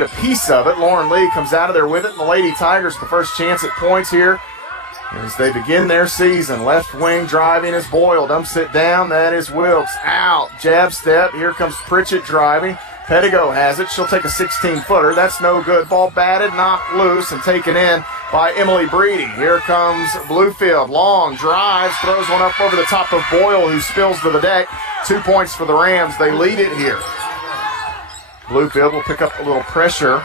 a piece of it. Lauren Lee comes out of there with it, and the Lady Tigers the first chance at points here as they begin their season. Left wing driving is Boyle. Dumps it down. That is Wilkes. Out. Jab step. Here comes Pritchett driving. Pettigo has it. She'll take a 16-footer. That's no good. Ball batted, knocked loose, and taken in by Emily Breedy. Here comes Bluefield. Long drives, throws one up over the top of Boyle, who spills to the deck. 2 points for the Rams. They lead it here. Bluefield will pick up a little pressure.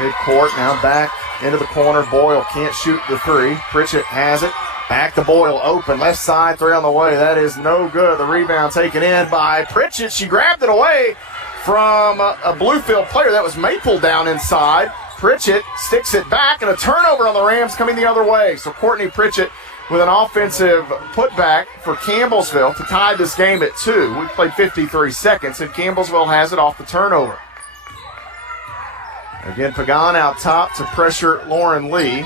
Mid-court, now back into the corner. Boyle can't shoot the three. Pritchett has it. Back to Boyle, open, left side, three on the way. That is no good. The rebound taken in by Pritchett. She grabbed it away from a Bluefield player. That was Maple down inside. Pritchett sticks it back, and a turnover on the Rams coming the other way. So Courtney Pritchett with an offensive putback for Campbellsville to tie this game at 2. We played 53 seconds, and Campbellsville has it off the turnover. Again, Pagan out top to pressure Lauren Lee.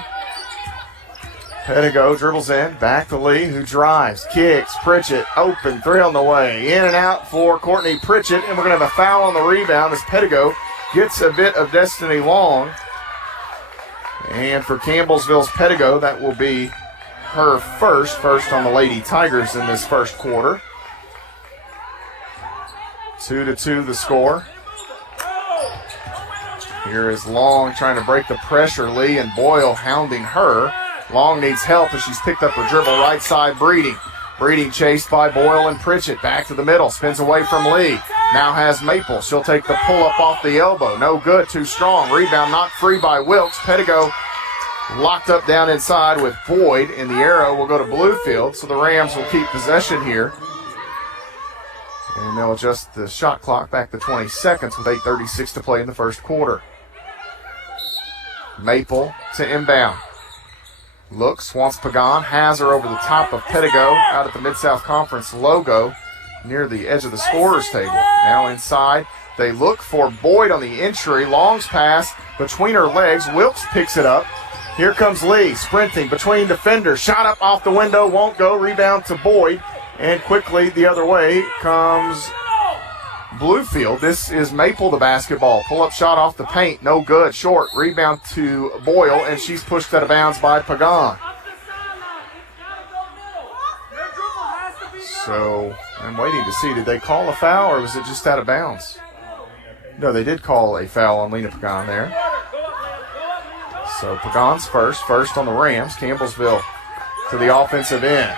Pettigo dribbles in, back to Lee, who drives, kicks, Pritchett, open, three on the way. In and out for Courtney Pritchett, and we're going to have a foul on the rebound as Pettigo gets a bit of Destiny Long. And for Campbellsville's Pettigo, that will be her first on the Lady Tigers in this first quarter. 2-2 the score. Here is Long trying to break the pressure. Lee and Boyle hounding her. Long needs help as she's picked up her dribble right side. Breeding chased by Boyle and Pritchett. Back to the middle. Spins away from Lee. Now has Maple. She'll take the pull-up off the elbow. No good. Too strong. Rebound knocked free by Wilkes. Pettigo locked up down inside with Boyd. And the arrow will go to Bluefield. So the Rams will keep possession here. And they'll adjust the shot clock back to 20 seconds with 8:36 to play in the first quarter. Maple to inbound. Looks, wants Pagan, has her over the top of Pettigo out at the Mid-South Conference logo near the edge of the scorer's table. Now inside, they look for Boyd on the entry. Long's pass between her legs. Wilkes picks it up. Here comes Lee, sprinting between defenders. Shot up off the window, won't go. Rebound to Boyd. And quickly the other way comes Bluefield. This is Maple, the basketball. Pull-up shot off the paint. No good. Short. Rebound to Boyle, and she's pushed out of bounds by Pagan. So I'm waiting to see, did they call a foul, or was it just out of bounds? No, they did call a foul on Lena Pagan there. So Pagan's first on the Rams. Campbellsville to the offensive end.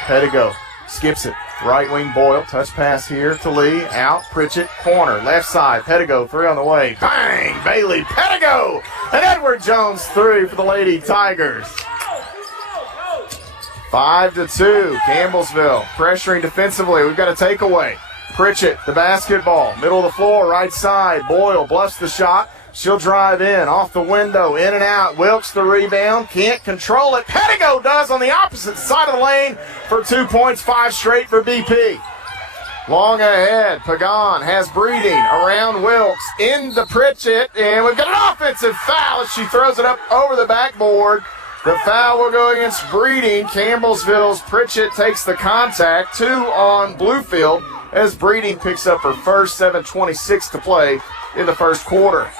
Pettigo skips it. Right wing Boyle, touch pass here to Lee, out, Pritchett, corner, left side, Pettigo, three on the way, bang, Bailey, Pettigo, and Edward Jones three for the Lady Tigers. 5-2, Campbellsville, pressuring defensively, we've got a takeaway. Pritchett, the basketball, middle of the floor, right side, Boyle bluffs the shot. She'll drive in, off the window, in and out. Wilkes the rebound, can't control it. Pettigo does on the opposite side of the lane for 2 points, 5 straight for BP. Long ahead, Pagan has Breeding around Wilkes, into Pritchett, and we've got an offensive foul as she throws it up over the backboard. The foul will go against Breeding. Campbellsville's Pritchett takes the contact, 2 on Bluefield, as Breeding picks up her first, 7:26 to play in the first quarter.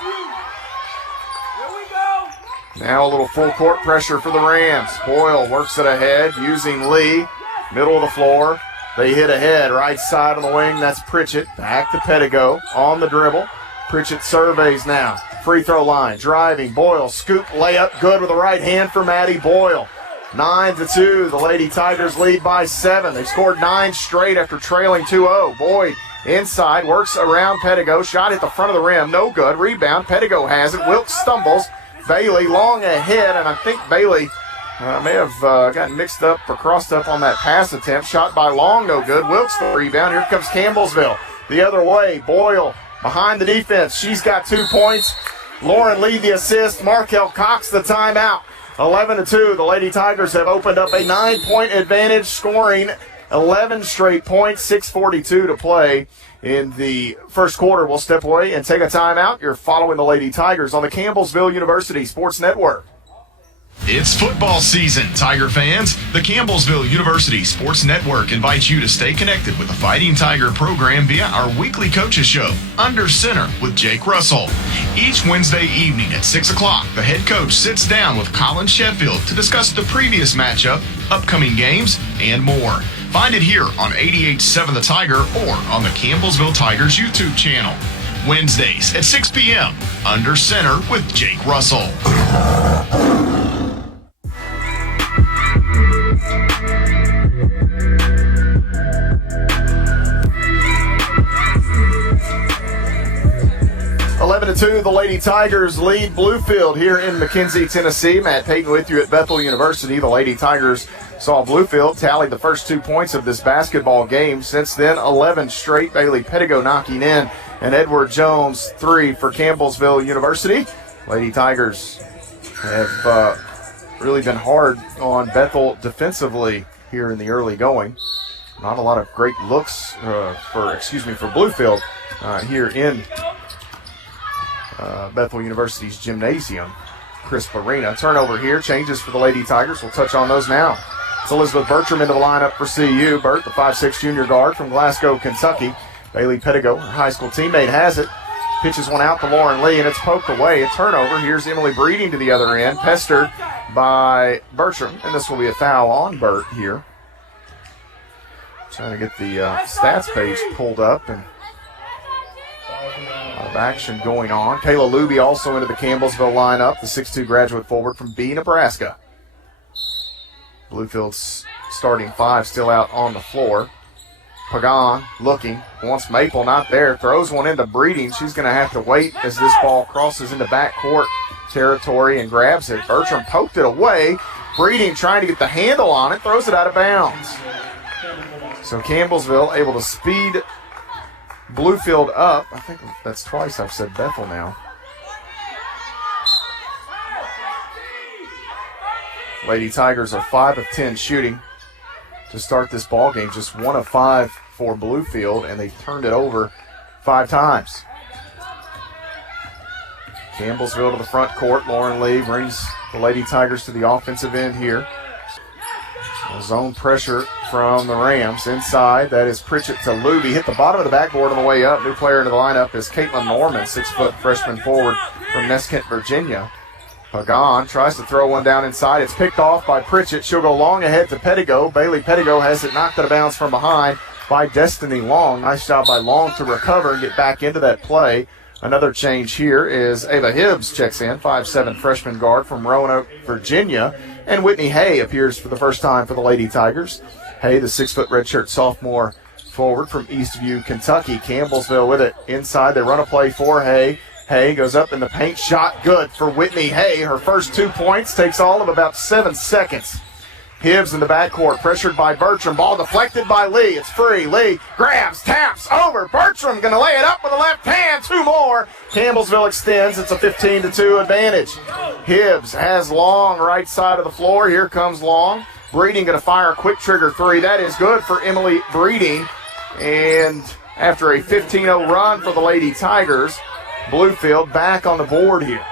Now a little full court pressure for the Rams. Boyle works it ahead using Lee. Middle of the floor. They hit ahead. Right side on the wing. That's Pritchett. Back to Pettigo on the dribble. Pritchett surveys now. Free throw line. Driving. Boyle. Scoop layup. Good with the right hand for Maddie Boyle. 9-2. The Lady Tigers lead by 7. They've scored 9 straight after trailing 2-0. Boyd inside. Works around Pettigo. Shot at the front of the rim. No good. Rebound. Pettigo has it. Wilkes stumbles. Bailey long ahead, and I think Bailey may have gotten mixed up or crossed up on that pass attempt. Shot by Long, no good. Wilkes the rebound. Here comes Campbellsville. The other way, Boyle behind the defense. She's got 2 points. Lauren Lee the assist. Markel Cox the timeout. 11-2. The Lady Tigers have opened up a 9-point advantage, scoring 11 straight points, 6:42 to play in the first quarter. We'll step away and take a timeout. You're following the Lady Tigers on the Campbellsville University Sports Network. It's football season, Tiger fans. The Campbellsville University Sports Network invites you to stay connected with the Fighting Tiger program via our weekly coaches show, Under Center with Jake Russell. Each Wednesday evening at 6 o'clock, the head coach sits down with Colin Sheffield to discuss the previous matchup, upcoming games, and more. Find it here on 88.7 The Tiger or on the Campbellsville Tigers YouTube channel. Wednesdays at 6 p.m., Under Center with Jake Russell. 11-2, the Lady Tigers lead Bluefield here in McKenzie, Tennessee. Matt Payton with you at Bethel University. The Lady Tigers saw Bluefield tally the first 2 points of this basketball game. Since then, 11 straight. Bailey Pettigo knocking in, and Edward Jones 3 for Campbellsville University. Lady Tigers have really been hard on Bethel defensively here in the early going. Not a lot of great looks for Bluefield here in Bethel University's gymnasium. Crisp Arena. Turnover here. Changes for the Lady Tigers. We'll touch on those now. It's Elizabeth Bertram into the lineup for CU. Bert, the 5'6" junior guard from Glasgow, Kentucky. Bailey Pettigo, her high school teammate, has it. Pitches one out to Lauren Lee, and it's poked away. A turnover. Here's Emily Breeding to the other end. Pestered by Bertram, and this will be a foul on Bert here. Trying to get the stats page pulled up, and a lot of action going on. Kayla Luby also into the Campbellsville lineup, the 6'2" graduate forward from B, Nebraska. Bluefield's starting five still out on the floor. Pagan looking, wants Maple, not there, throws one into Breeding. She's going to have to wait as this ball crosses into backcourt territory and grabs it. Bertram poked it away. Breeding trying to get the handle on it, throws it out of bounds. So Campbellsville able to speed Bluefield up. I think that's twice I've said Bethel now. Lady Tigers are 5 of 10 shooting to start this ball game. Just 1 of 5 for Bluefield, and they've turned it over 5 times. Campbellsville to the front court. Lauren Lee brings the Lady Tigers to the offensive end here. Zone pressure from the Rams inside. That is Pritchett to Luby. Hit the bottom of the backboard on the way up. New player into the lineup is Caitlin Norman, 6-foot freshman forward from Neskent, Virginia. Pagan tries to throw one down inside. It's picked off by Pritchett. She'll go long ahead to Pettigo. Bailey Pettigo has it knocked out of bounds from behind by Destiny Long. Nice job by Long to recover and get back into that play. Another change here is Ava Hibbs checks in, 5'7" freshman guard from Roanoke, Virginia. And Whitney Hay appears for the first time for the Lady Tigers. Hay, the 6-foot redshirt sophomore forward from Eastview, Kentucky. Campbellsville with it inside. They run a play for Hay. Hay goes up in the paint. Shot good for Whitney Hay. Her first 2 points takes all of about 7 seconds. Hibbs in the backcourt, pressured by Bertram. Ball deflected by Lee. It's free. Lee grabs, taps, over. Bertram going to lay it up with the left hand. 2 more. Campbellsville extends. It's a 15-2 advantage. Hibbs has Long right side of the floor. Here comes Long. Breeding going to fire a quick trigger 3. That is good for Emily Breeding. And after a 15-0 run for the Lady Tigers, Bluefield back on the board here.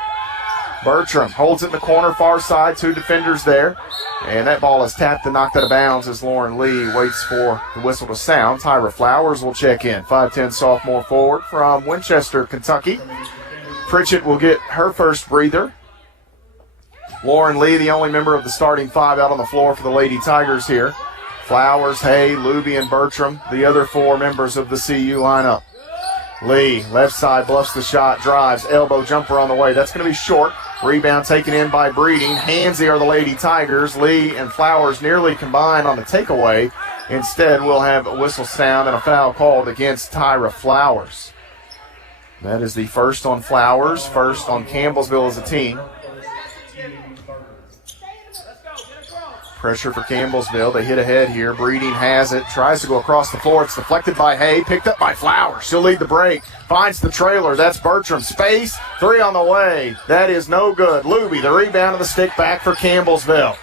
Bertram holds it in the corner, far side, 2 defenders there. And that ball is tapped and knocked out of bounds as Lauren Lee waits for the whistle to sound. Tyra Flowers will check in, 5'10" sophomore forward from Winchester, Kentucky. Pritchett will get her first breather. Lauren Lee, the only member of the starting 5 out on the floor for the Lady Tigers here. Flowers, Hay, Luby, and Bertram, the other 4 members of the CU lineup. Lee, left side, bluffs the shot, drives, elbow jumper on the way. That's going to be short. Rebound taken in by Breeding. Handsy are the Lady Tigers. Lee and Flowers nearly combined on the takeaway. Instead, we'll have a whistle sound and a foul called against Tyra Flowers. That is the first on Flowers, first on Campbellsville as a team. Pressure for Campbellsville. They hit ahead here. Breeding has it. Tries to go across the floor. It's deflected by Hay. Picked up by Flowers. She'll lead the break. Finds the trailer. That's Bertram. Space. 3 on the way. That is no good. Luby, the rebound of the stick back for Campbellsville.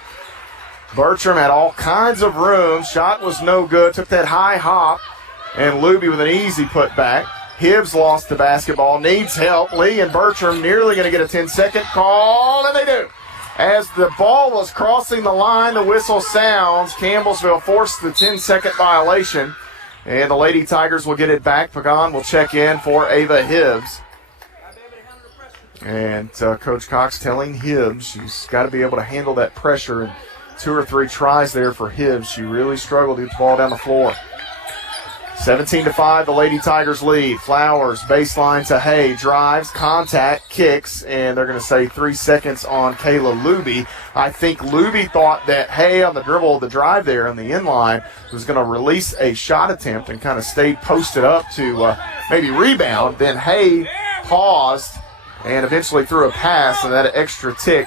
Bertram had all kinds of room. Shot was no good. Took that high hop. And Luby with an easy putback. Hibbs lost the basketball. Needs help. Lee and Bertram nearly going to get a 10-second call. And they do. As the ball was crossing the line, the whistle sounds. Campbellsville forced the 10-second violation, and the Lady Tigers will get it back. Pagan will check in for Ava Hibbs. And Coach Cox telling Hibbs she's got to be able to handle that pressure. And 2 or 3 tries there for Hibbs. She really struggled to get the ball down the floor. 17-5, the Lady Tigers lead. Flowers, baseline to Hay, drives, contact, kicks, and they're going to say 3 seconds on Kayla Luby. I think Luby thought that Hay on the dribble, the drive there on the inline, was going to release a shot attempt and kind of stayed posted up to maybe rebound. Then Hay paused and eventually threw a pass, and that extra tick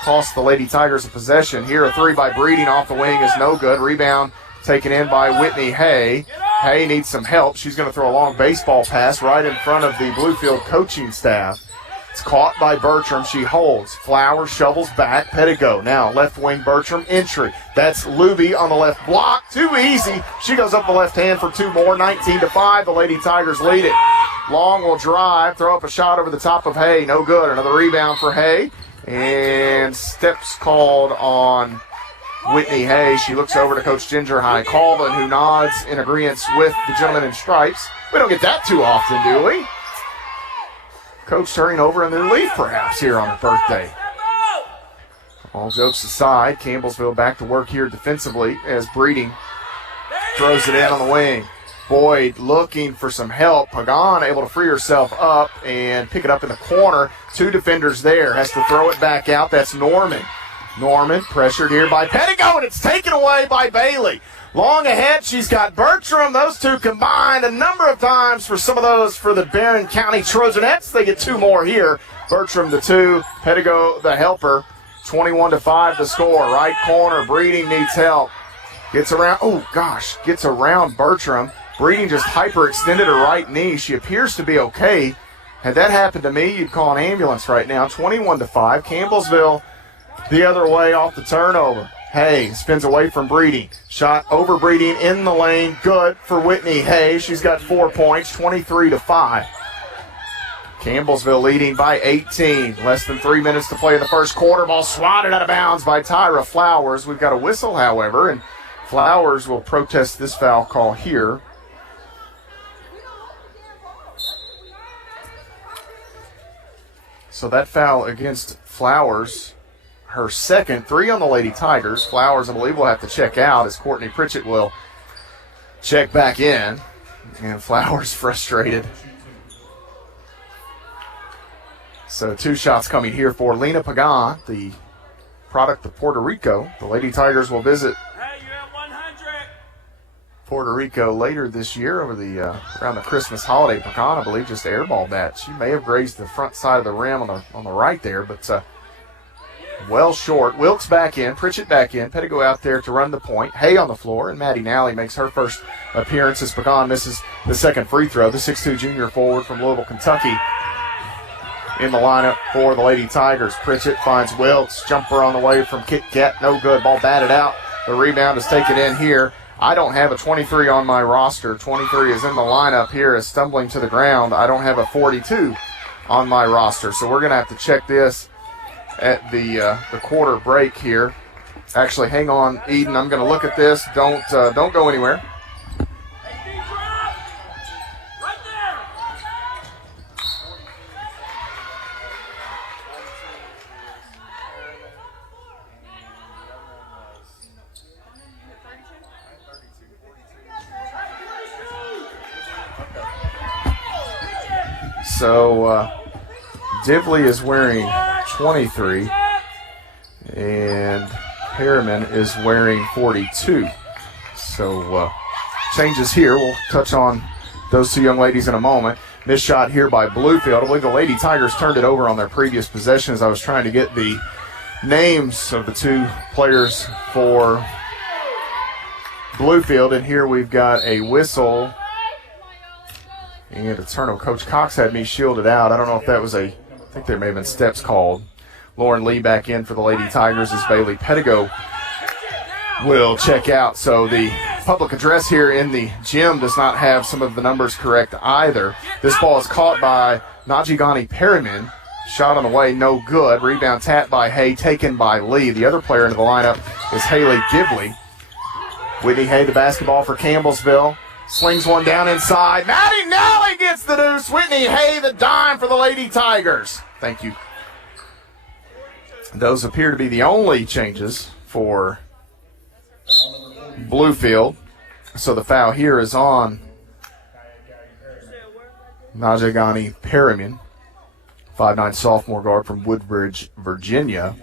cost the Lady Tigers a possession. Here, a 3 by Breeding off the wing is no good. Rebound taken in by Whitney Hay. Hay needs some help. She's going to throw a long baseball pass right in front of the Bluefield coaching staff. It's caught by Bertram. She holds. Flowers shovels back. Pettigo now left wing Bertram entry. That's Luby on the left block. Too easy. She goes up the left hand for 2 more. 19-5. The Lady Tigers lead it. Long will drive. Throw up a shot over the top of Hay. No good. Another rebound for Hay. And steps called on Whitney Hay. She looks over to Coach Ginger High Colvin, who nods in agreement with the gentleman in stripes. We don't get that too often, do we? Coach turning over a new leaf, perhaps, here on her birthday. All jokes aside, Campbellsville back to work here defensively as Breeding throws it in on the wing. Boyd looking for some help. Pagan able to free herself up and pick it up in the corner. 2 defenders there. Has to throw it back out. That's Norman. Norman pressured here by Pettigo, and it's taken away by Bailey. Long ahead, she's got Bertram. Those 2 combined a number of times for some of those for the Barron County Trojanettes. They get 2 more here. Bertram the 2, Pettigo the helper. 21-5 the score. Right corner, Breeding needs help. Gets around Bertram. Breeding just hyperextended her right knee. She appears to be okay. Had that happened to me, you'd call an ambulance right now. 21-5. Campbellsville the other way off the turnover. Hay spins away from Breeding. Shot over Breeding in the lane. Good for Whitney Hay. She's got 4 points, 23-5. Campbellsville leading by 18. Less than 3 minutes to play in the first quarter. Ball swatted out of bounds by Tyra Flowers. We've got a whistle, however, and Flowers will protest this foul call here. So that foul against Flowers, her second, 3 on the Lady Tigers. Flowers, I believe, will have to check out as Courtney Pritchett will check back in. And Flowers frustrated. So 2 shots coming here for Lena Pagan, the product of Puerto Rico. The Lady Tigers will visit Puerto Rico later this year over the around the Christmas holiday. Pagan, I believe, just airballed that. She may have grazed the front side of the rim on the right there, but well short. Wilkes back in, Pritchett back in, Pettigo out there to run the point. Hay on the floor, and Maddie Nally makes her first appearance as Pagan misses the second free throw. The 6'2 junior forward from Louisville, Kentucky, in the lineup for the Lady Tigers. Pritchett finds Wilkes. Jumper on the way from Kit Kat. No good. Ball batted out. The rebound is taken in here. I don't have a 23 on my roster. 23 is in the lineup here as stumbling to the ground. I don't have a 42 on my roster. So we're going to have to check this at the quarter break here. Actually, hang on, Eden. I'm going to look at this. Don't go anywhere. So Dibley is wearing 23, and Harriman is wearing 42. So changes here. We'll touch on those 2 young ladies in a moment. Missed shot here by Bluefield. I believe the Lady Tigers turned it over on their previous possession as I was trying to get the names of the 2 players for Bluefield. And here we've got a whistle and a turnover. Coach Cox had me shielded out. I don't know if that was I think there may have been steps called. Lauren Lee back in for the Lady Tigers as Bailey Pettigo will check out. So the public address here in the gym does not have some of the numbers correct either. This ball is caught by Najigani Perriman. Shot on the way, no good. Rebound tapped by Hay, taken by Lee. The other player into the lineup is Haley Gibley. Whitney Hay, the basketball for Campbellsville. Slings one down inside. Maddie Nally gets the deuce. Whitney Hay, the dime for the Lady Tigers. Thank you. Those appear to be the only changes for Bluefield. So the foul here is on Najagani Perriman, 5'9" sophomore guard from Woodbridge, Virginia.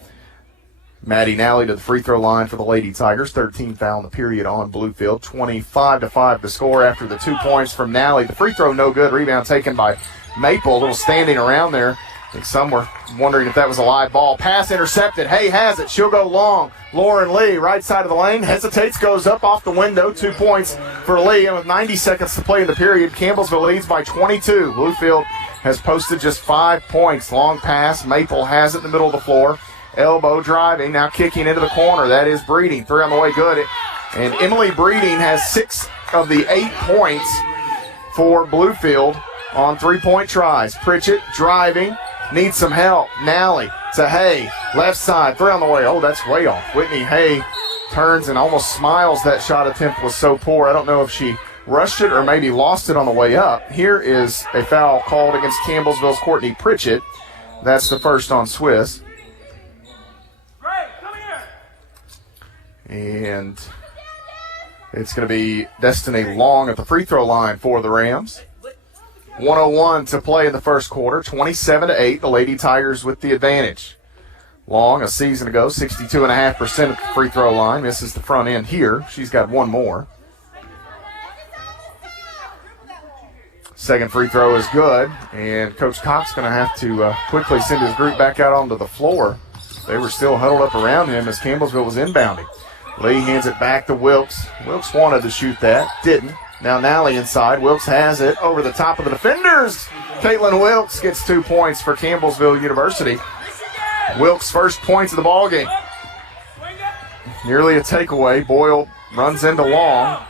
Maddie Nally to the free throw line for the Lady Tigers. 13 foul in the period on Bluefield. 25-5 the score after the 2 points from Nally. The free throw no good. Rebound taken by Maple. A little standing around there. I think some were wondering if that was a live ball. Pass intercepted. Hay has it. She'll go long. Lauren Lee, right side of the lane, hesitates, goes up off the window. 2 points for Lee. And with 90 seconds to play in the period, Campbellsville leads by 22. Bluefield has posted just 5 points. Long pass. Maple has it in the middle of the floor. Elbow driving, now kicking into the corner. That is Breeding. 3 on the way, good. And Emily Breeding has 6 of the 8 points for Bluefield on 3-point tries. Pritchett driving, needs some help. Nally to Hay, left side, 3 on the way. Oh, that's way off. Whitney Hay turns and almost smiles. That shot attempt was so poor. I don't know if she rushed it or maybe lost it on the way up. Here is a foul called against Campbellsville's Courtney Pritchett. That's the first on Swiss. And it's going to be Destiny Long at the free throw line for the Rams. 1:01 to play in the first quarter. 27-8, the Lady Tigers with the advantage. Long, a season ago, 62.5% at the free throw line. Misses the front end here. She's got one more. Second free throw is good, and Coach Cox going to have to quickly send his group back out onto the floor. They were still huddled up around him as Campbellsville was inbounding. Lee hands it back to Wilkes. Wilkes wanted to shoot that, didn't. Now Nally inside. Wilkes has it over the top of the defenders. Caitlin Wilkes gets 2 points for Campbellsville University. Wilkes' first points of the ballgame. Nearly a takeaway. Boyle runs into Long.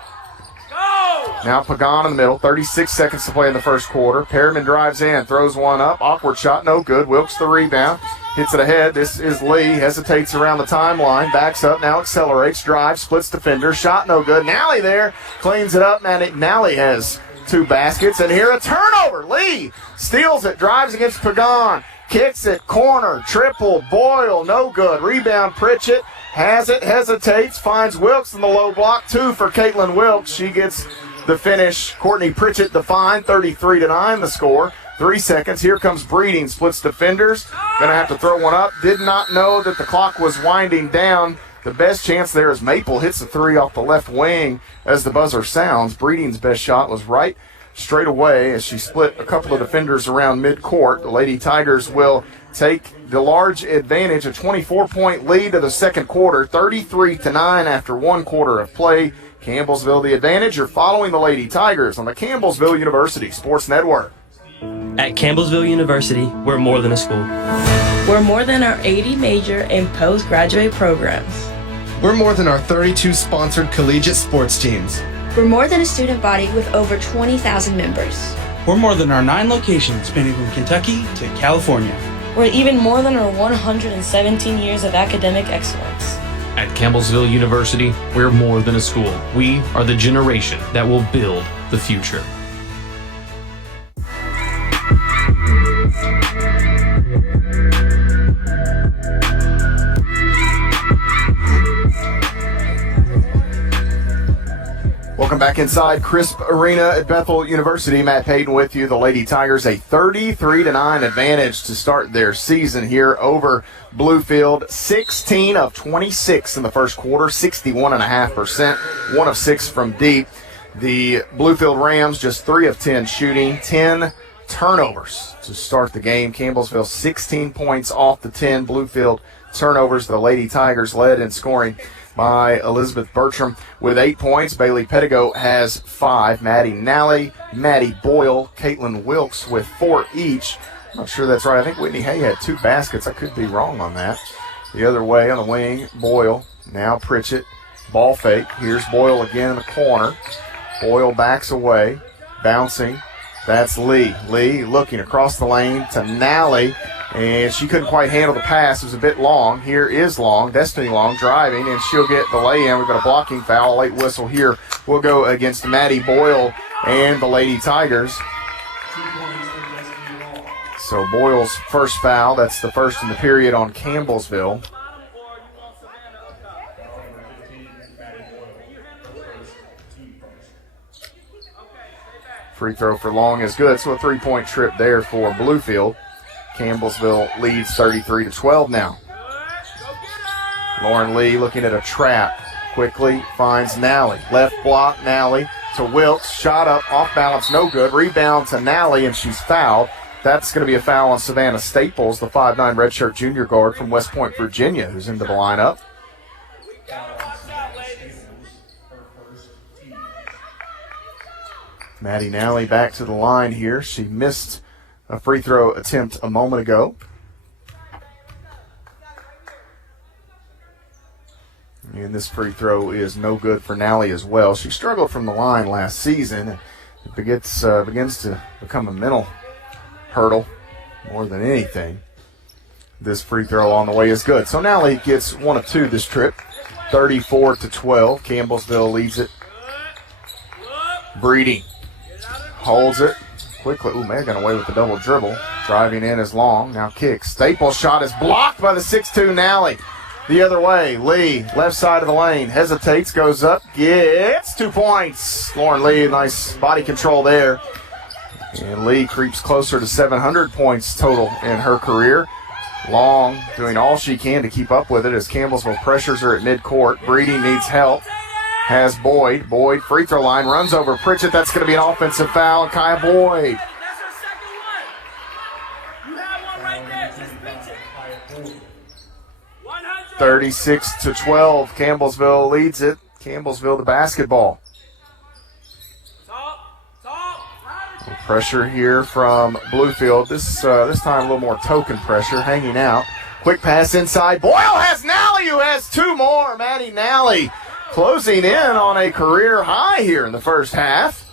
Now Pagan in the middle. 36 seconds to play in the first quarter. Perriman drives in, throws one up. Awkward shot, no good. Wilkes the rebound. Hits it ahead. This is Lee. Hesitates around the timeline. Backs up. Now accelerates. Drives. Splits defender. Shot no good. Nally there. Cleans it up. Nally has 2 baskets. And here a turnover. Lee steals it. Drives against Pagan. Kicks it. Corner. Triple. Boyle. No good. Rebound. Pritchett. Has it. Hesitates. Finds Wilkes in the low block. 2 for Caitlin Wilkes. She gets the finish. Courtney Pritchett the fine. 33-9 the score. 3 seconds. Here comes Breeding. Splits defenders. Going to have to throw one up. Did not know that the clock was winding down. The best chance there is Maple hits a 3 off the left wing as the buzzer sounds. Breeding's best shot was right straight away as she split a couple of defenders around midcourt. The Lady Tigers will take the large advantage, a 24-point lead to the second quarter, 33-9 after 1 quarter of play. Campbellsville the advantage. You're following the Lady Tigers on the Campbellsville University Sports Network. At Campbellsville University, we're more than a school. We're more than our 80 major and postgraduate programs. We're more than our 32 sponsored collegiate sports teams. We're more than a student body with over 20,000 members. We're more than our 9 locations spanning from Kentucky to California. We're even more than our 117 years of academic excellence. At Campbellsville University, we're more than a school. We are the generation that will build the future. Welcome back inside Crisp Arena at Bethel University. Matt Payton with you. The Lady Tigers a 33-9 advantage to start their season here over Bluefield. 16 of 26 in the first quarter, 61.5%, 1 of 6 from deep. The Bluefield Rams just 3 of 10 shooting, 10 turnovers to start the game. Campbellsville 16 points off the 10 Bluefield turnovers. The Lady Tigers led in scoring by Elizabeth Bertram with 8 points. Bailey Pettigo has 5. Maddie Nally, Maddie Boyle, Caitlin Wilkes with 4 each. I'm not sure that's right. I think Whitney Hay had 2 baskets. I could be wrong on that. The other way on the wing, Boyle. Now Pritchett. Ball fake. Here's Boyle again in the corner. Boyle backs away. Bouncing. That's Lee. Lee looking across the lane to Nally. And she couldn't quite handle the pass. It was a bit long. Here is Long, Destiny Long, driving, and she'll get the lay-in. We've got a blocking foul. Late whistle here will go against Maddie Boyle and the Lady Tigers. So Boyle's first foul. That's the first in the period on Campbellsville. Free throw for Long is good, so a three-point trip there for Bluefield. Campbellsville leads 33-12 now. Lauren Lee looking at a trap. Quickly finds Nally. Left block, Nally to Wilkes. Shot up, off balance, no good. Rebound to Nally, and she's fouled. That's going to be a foul on Savannah Staples, the 5'9 redshirt junior guard from West Point, Virginia, who's into the lineup. Maddie Nally back to the line here. She missed a free throw attempt a moment ago. And this free throw is no good for Nally as well. She struggled from the line last season. It begins to become a mental hurdle more than anything. This free throw on the way is good. So Nally gets 1 of 2 this trip. 34-12. Campbellsville leads it. Breeding holds it quickly. Ooh, man, got away with the double dribble. Driving in is Long. Now kicks. Staples' shot is blocked by the 6'2 Nally. The other way. Lee, left side of the lane. Hesitates, goes up, gets 2 points. Lauren Lee, nice body control there. And Lee creeps closer to 700 points total in her career. Long doing all she can to keep up with it as Campbellsville pressures her at midcourt. Breeding needs help. Has Boyd. Boyd, free throw line, runs over Pritchett. That's going to be an offensive foul. Kaya Boyd. 36-12. Campbellsville leads it. Campbellsville the basketball. Pressure here from Bluefield. This time a little more token pressure, hanging out. Quick pass inside. Boyle has Nally, who has 2 more. Maddie Nally closing in on a career high here in the first half.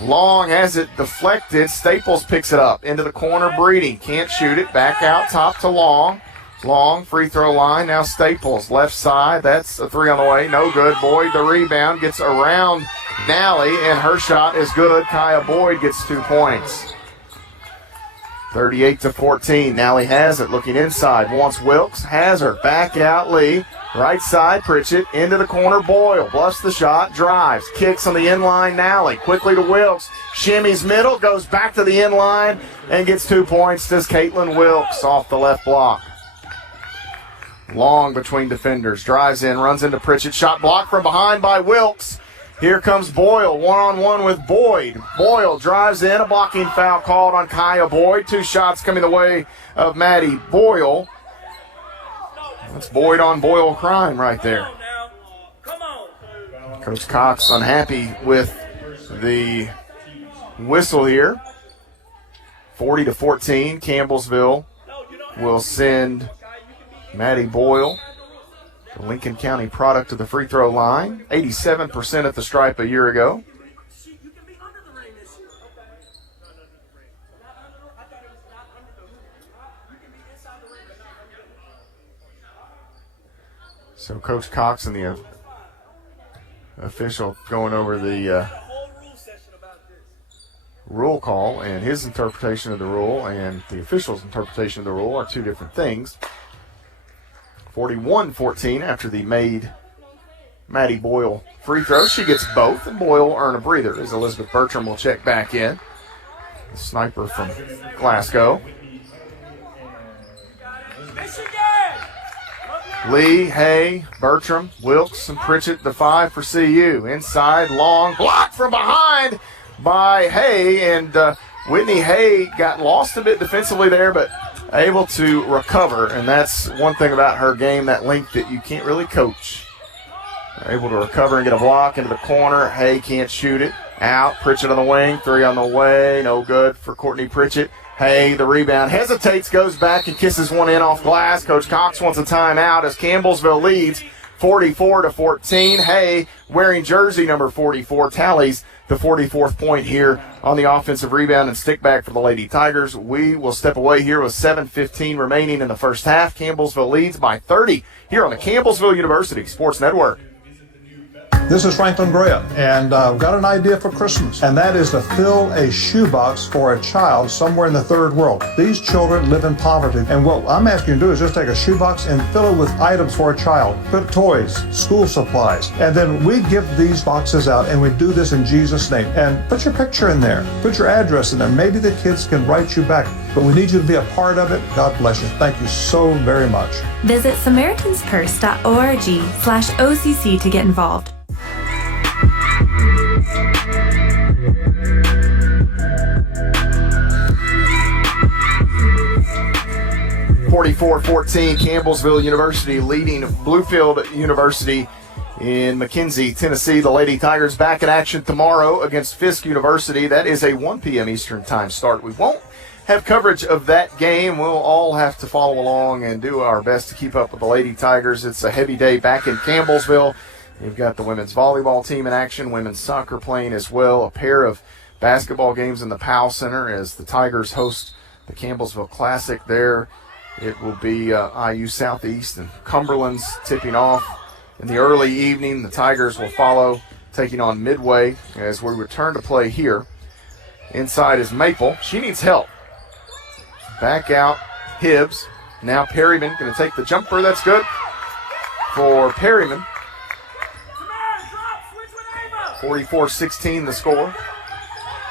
Long has it deflected. Staples picks it up into the corner. Breeding can't shoot it. Back out top to Long. Long free throw line. Now Staples left side. That's a 3 on the way. No good. Boyd the rebound gets around Nally, and her shot is good. Kaya Boyd gets 2 points. 38-14. Nally has it. Looking inside. Wants Wilkes. Has her. Back out Lee. Right side Pritchett. Into the corner Boyle. Bluffs the shot. Drives. Kicks on the inline. Nally. Quickly to Wilkes. Shimmies middle. Goes back to the inline and gets 2 points. Does Caitlin Wilkes off the left block. Long between defenders. Drives in. Runs into Pritchett. Shot blocked from behind by Wilkes. Here comes Boyle, one-on-one with Boyd. Boyle drives in, a blocking foul called on Kaya Boyd. 2 shots coming the way of Maddie Boyle. That's Boyd on Boyle crime right there. Coach Cox unhappy with the whistle here. 40-14, Campbellsville will send Maddie Boyle, the Lincoln County product of the free throw line. 87% at the stripe a year ago. So Coach Cox and the official going over the rule call, and his interpretation of the rule and the official's interpretation of the rule are 2 different things. 41-14 after the made Maddie Boyle free throw. She gets both, and Boyle will earn a breather as Elizabeth Bertram will check back in. The sniper from Glasgow. Lee, Hay, Bertram, Wilkes, and Pritchett, the 5 for CU. Inside, Long, blocked from behind by Hay, and Whitney Hay got lost a bit defensively there, but able to recover, and that's one thing about her game, that length that you can't really coach. Able to recover and get a block into the corner. Hay can't shoot it. Out, Pritchett on the wing, 3 on the way, no good for Courtney Pritchett. Hay, the rebound, hesitates, goes back and kisses one in off glass. Coach Cox wants a timeout as Campbellsville leads 44-14. Hay, wearing jersey number 44, tallies the 44th point here on the offensive rebound and stick back for the Lady Tigers. We will step away here with 7:15 remaining in the first half. Campbellsville leads by 30 here on the Campbellsville University Sports Network. This is Franklin Brea, and I've got an idea for Christmas, and that is to fill a shoebox for a child somewhere in the third world. These children live in poverty, and what I'm asking you to do is just take a shoebox and fill it with items for a child. Put toys, school supplies, and then we give these boxes out, and we do this in Jesus' name. And put your picture in there, put your address in there. Maybe the kids can write you back, but we need you to be a part of it. God bless you. Thank you so very much. Visit SamaritansPurse.org/OCC to get involved. 44-14, Campbellsville University leading Bluefield University in McKenzie, Tennessee. The Lady Tigers back in action tomorrow against Fisk University. That is a 1 p.m. Eastern time start. We won't have coverage of that game. We'll all have to follow along and do our best to keep up with the Lady Tigers. It's a heavy day back in Campbellsville. You've got the women's volleyball team in action, women's soccer playing as well, a pair of basketball games in the Powell Center as the Tigers host the Campbellsville Classic there. It will be IU Southeast and Cumberland's tipping off in the early evening. The Tigers will follow, taking on Midway as we return to play here. Inside is Maple. She needs help. Back out, Hibbs. Now Perryman going to take the jumper. That's good for Perryman. 44-16 the score.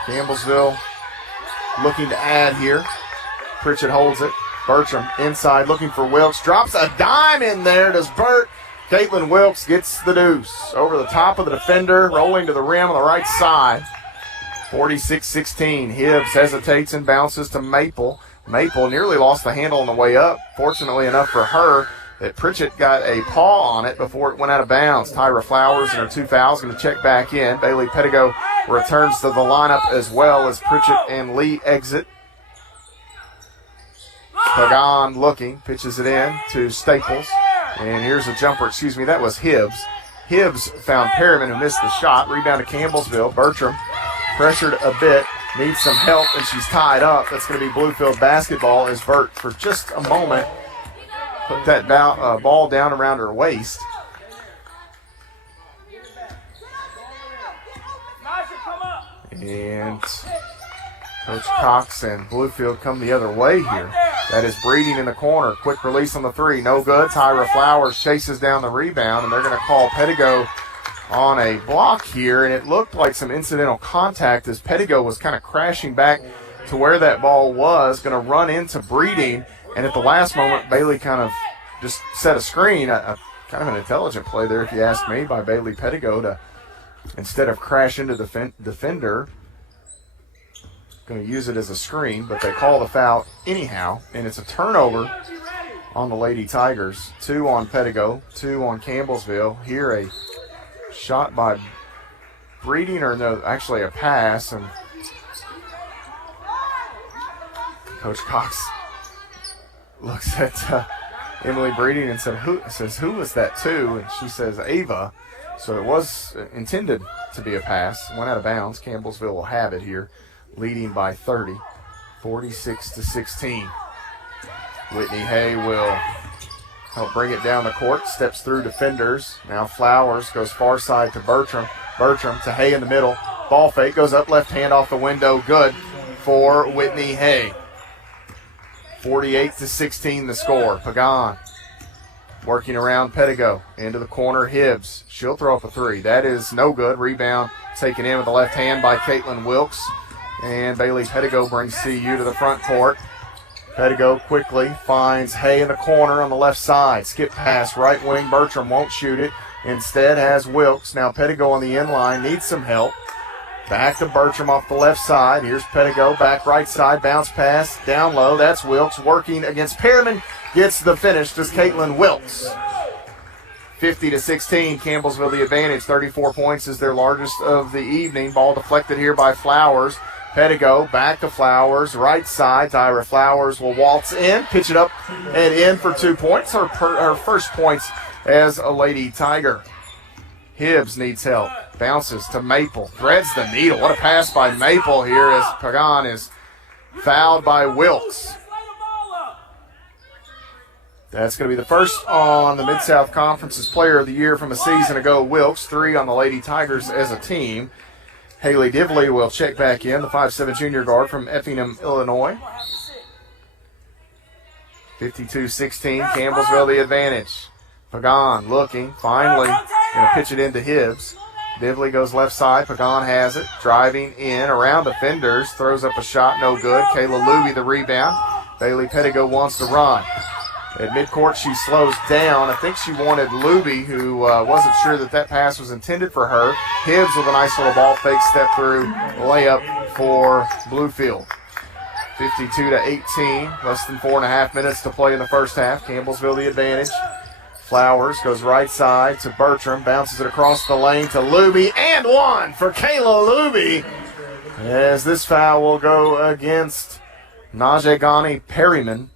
Campbellsville looking to add here. Pritchett holds it. Bertram inside looking for Wilkes. Drops a dime in there. Does Burt. Caitlin Wilkes gets the deuce. Over the top of the defender. Rolling to the rim on the right side. 46-16. Hibbs hesitates and bounces to Maple. Maple nearly lost the handle on the way up. Fortunately enough for her that Pritchett got a paw on it before it went out of bounds. Tyra Flowers and her 2 fouls going to check back in. Bailey Pettigo returns to the lineup as well as Pritchett and Lee exit. Pagan looking, pitches it in to Staples. And here's a jumper, that was Hibbs. Hibbs found Perryman who missed the shot. Rebound to Campbellsville. Bertram pressured a bit, needs some help, and she's tied up. That's going to be Bluefield basketball as Burt, for just a moment, put that ball down around her waist. And Coach Cox and Bluefield come the other way here. That is Breeding in the corner. Quick release on the three. No good. Tyra Flowers chases down the rebound, and they're going to call Pettigo on a block here. And it looked like some incidental contact as Pettigo was kind of crashing back to where that ball was, going to run into Breeding. And at the last moment, Bailey kind of just set a screen. Kind of an intelligent play there, if you ask me, by Bailey Pettigo to, instead of crash into the defender, going to use it as a screen, but they call the foul anyhow, and it's a turnover on the Lady Tigers. 2 on Pettigo, 2 on Campbellsville. Here a shot by Breeding, or no, actually a pass, and Coach Cox looks at Emily Breeding and says, who was that to? And she says, Ava. So it was intended to be a pass. Went out of bounds. Campbellsville will have it here, leading by 30, 46-16. Whitney Hay will help bring it down the court, steps through defenders. Now Flowers goes far side to Bertram. Bertram to Hay in the middle. Ball fake, goes up left hand off the window. Good for Whitney Hay. 48-16 the score. Pagan working around Pettigo. Into the corner, Hibbs. She'll throw up a three. That is no good. Rebound taken in with the left hand by Caitlin Wilkes. And Bailey Pettigo brings CU to the front court. Pettigo quickly finds Hay in the corner on the left side. Skip pass, right wing. Bertram won't shoot it. Instead has Wilkes. Now Pettigo on the end line. Needs some help. Back to Bertram off the left side. Here's Pettigo back right side. Bounce pass down low. That's Wilkes working against Perryman. Gets the finish. Does Caitlin Wilkes. 50-16. Campbellsville the advantage. 34 points is their largest of the evening. Ball deflected here by Flowers. Pettigo back to Flowers. Right side. Tyra Flowers will waltz in. Pitch it up and in for 2 points. Her first points as a Lady Tiger. Hibbs needs help. Bounces to Maple. Threads the needle. What a pass by Maple here as Pagan is fouled by Wilkes. That's going to be the first on the Mid-South Conference's Player of the Year from a season ago. Wilkes, 3 on the Lady Tigers as a team. Haley Divley will check back in, the 5'7" junior guard from Effingham, Illinois. 52-16, Campbellsville the advantage. Pagan looking, finally going to pitch it into Hibbs. Divley goes left side, Pagan has it, driving in, around defenders, throws up a shot, no good. Kayla Luby the rebound. Bailey Pettigo wants to run. At midcourt, she slows down. I think she wanted Luby, who wasn't sure that pass was intended for her. Hibbs with a nice little ball fake step through layup for Bluefield. 52-18, less than 4.5 minutes to play in the first half. Campbellsville the advantage. Flowers goes right side to Bertram, bounces it across the lane to Luby, and one for Kayla Luby. As this foul will go against Najegani Perryman.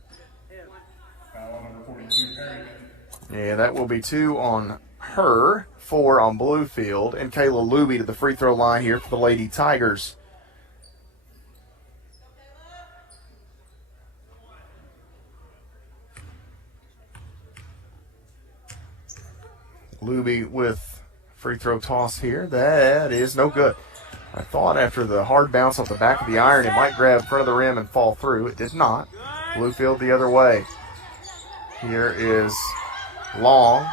Yeah, that will be 2 on her, 4 on Bluefield, and Kayla Luby to the free throw line here for the Lady Tigers. Luby with free throw toss here. That is no good. I thought after the hard bounce off the back of the iron, it might grab front of the rim and fall through. It did not. Bluefield the other way. Here is Long.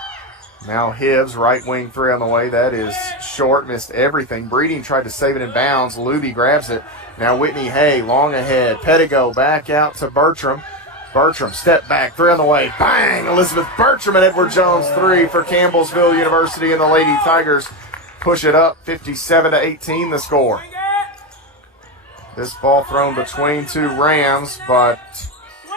Now Hibbs, right wing 3 on the way. That is short, missed everything. Breeding tried to save it in bounds. Luby grabs it. Now Whitney Hay, long ahead. Pettigo back out to Bertram. Bertram, step back, 3 on the way. Bang! Elizabeth Bertram and Edward Jones, 3 for Campbellsville University, and the Lady Tigers push it up, 57-18 the score. This ball thrown between 2 Rams, but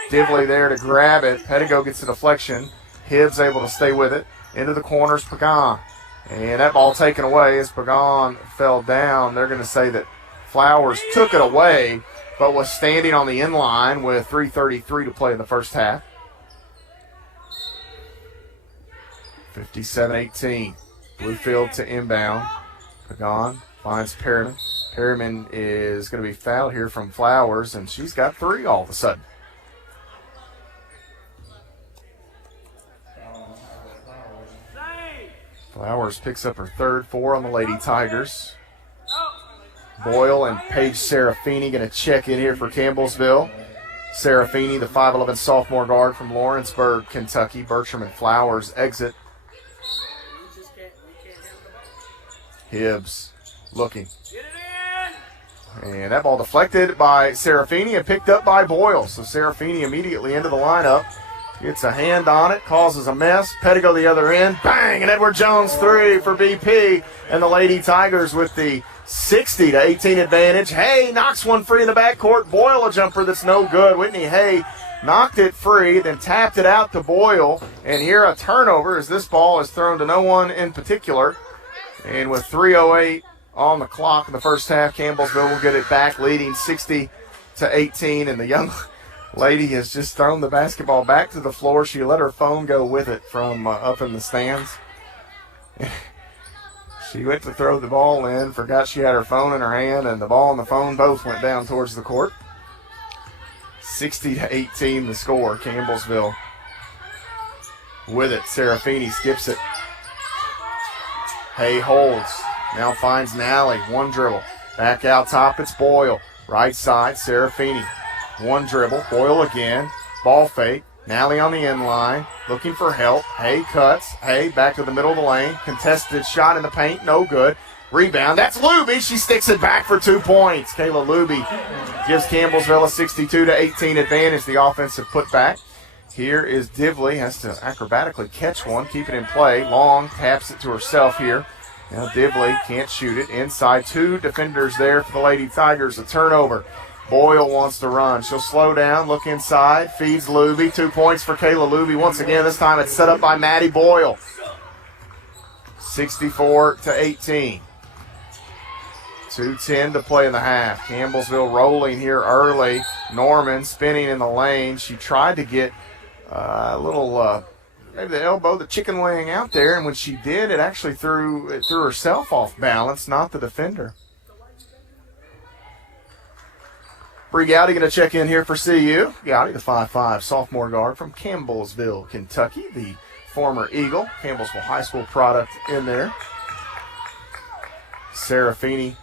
Divley there to grab it. Pettigo gets the deflection. Hibbs able to stay with it. Into the corners, Pagan. And that ball taken away as Pagan fell down. They're going to say that Flowers took it away, but was standing on the end line with 3:33 to play in the first half. 57-18. Bluefield to inbound. Pagan finds Perriman. Perriman is going to be fouled here from Flowers, and she's got 3 all of a sudden. Flowers picks up her 3rd, 4 on the Lady Tigers. Boyle and Paige Serafini going to check in here for Campbellsville. Serafini, the 5'11" sophomore guard from Lawrenceburg, Kentucky. Bertram and Flowers exit. Hibbs looking. And that ball deflected by Serafini and picked up by Boyle. So Serafini immediately into the lineup. Gets a hand on it, causes a mess. Pettigo the other end. Bang! And Edward Jones 3 for BP. And the Lady Tigers with the 60-18 advantage. Hay knocks one free in the backcourt. Boyle a jumper that's no good. Whitney Hay knocked it free, then tapped it out to Boyle. And here a turnover as this ball is thrown to no one in particular. And with 3:08 on the clock in the first half, Campbellsville will get it back, leading 60-18. And the young lady has just thrown the basketball back to the floor. She let her phone go with it from up in the stands. She went to throw the ball in, forgot she had her phone in her hand, and the ball and the phone both went down towards the court. 60-18 the score. Campbellsville with it. Serafini skips it. Hay holds. Now finds Nally. One dribble. Back out top, it's Boyle. Right side, Serafini. One dribble. Boyle again. Ball fake. Nally on the end line. Looking for help. Hay cuts. Hay back to the middle of the lane. Contested shot in the paint. No good. Rebound. That's Luby. She sticks it back for 2 points. Kayla Luby gives Campbellsville a 62-18 advantage. The offensive putback. Here is Divley. Has to acrobatically catch one. Keep it in play. Long taps it to herself here. Now Divley can't shoot it. Inside, 2 defenders there for the Lady Tigers. A turnover. Boyle wants to run. She'll slow down, look inside, feeds Luby. 2 points for Kayla Luby. Once again, this time it's set up by Maddie Boyle. 64-18. 2:10 to play in the half. Campbellsville rolling here early. Norman spinning in the lane. She tried to get a little maybe the elbow, the chicken wing out there, and when she did, it actually threw herself off balance, not the defender. Bree Gowdy going to check in here for CU. Gowdy, the 5'5" sophomore guard from Campbellsville, Kentucky, the former Eagle, Campbellsville High School product in there. Serafini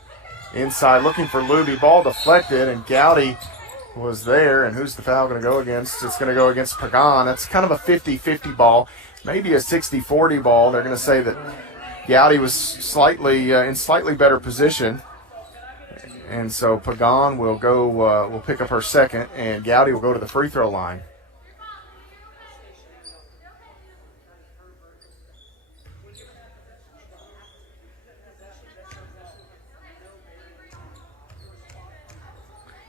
inside looking for Luby. Ball deflected, and Gowdy was there. And who's the foul going to go against? It's going to go against Pagan. That's kind of a 50-50 ball, maybe a 60-40 ball. They're going to say that Gowdy was slightly in slightly better position. And so Pagan will go, will pick up her second, and Gowdy will go to the free throw line.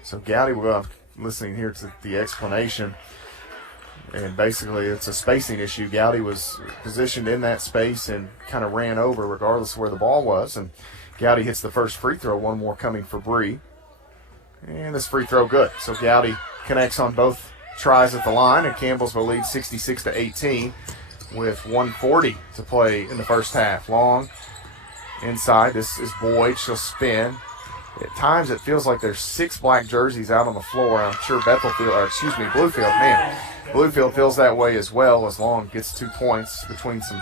So Gowdy will go, listening here to the explanation, and basically it's a spacing issue. Gowdy was positioned in that space and kind of ran over regardless of where the ball was, and Gowdy hits the first free throw, one more coming for Bree. And this free throw good. So Gowdy connects on both tries at the line, and Campbellsville leads 66-18 with 1:40 to play in the first half. Long inside, this is Boyd. She'll spin. At times it feels like there's 6 black jerseys out on the floor. I'm sure Bluefield. Man, Bluefield feels that way as well, as Long gets 2 points between some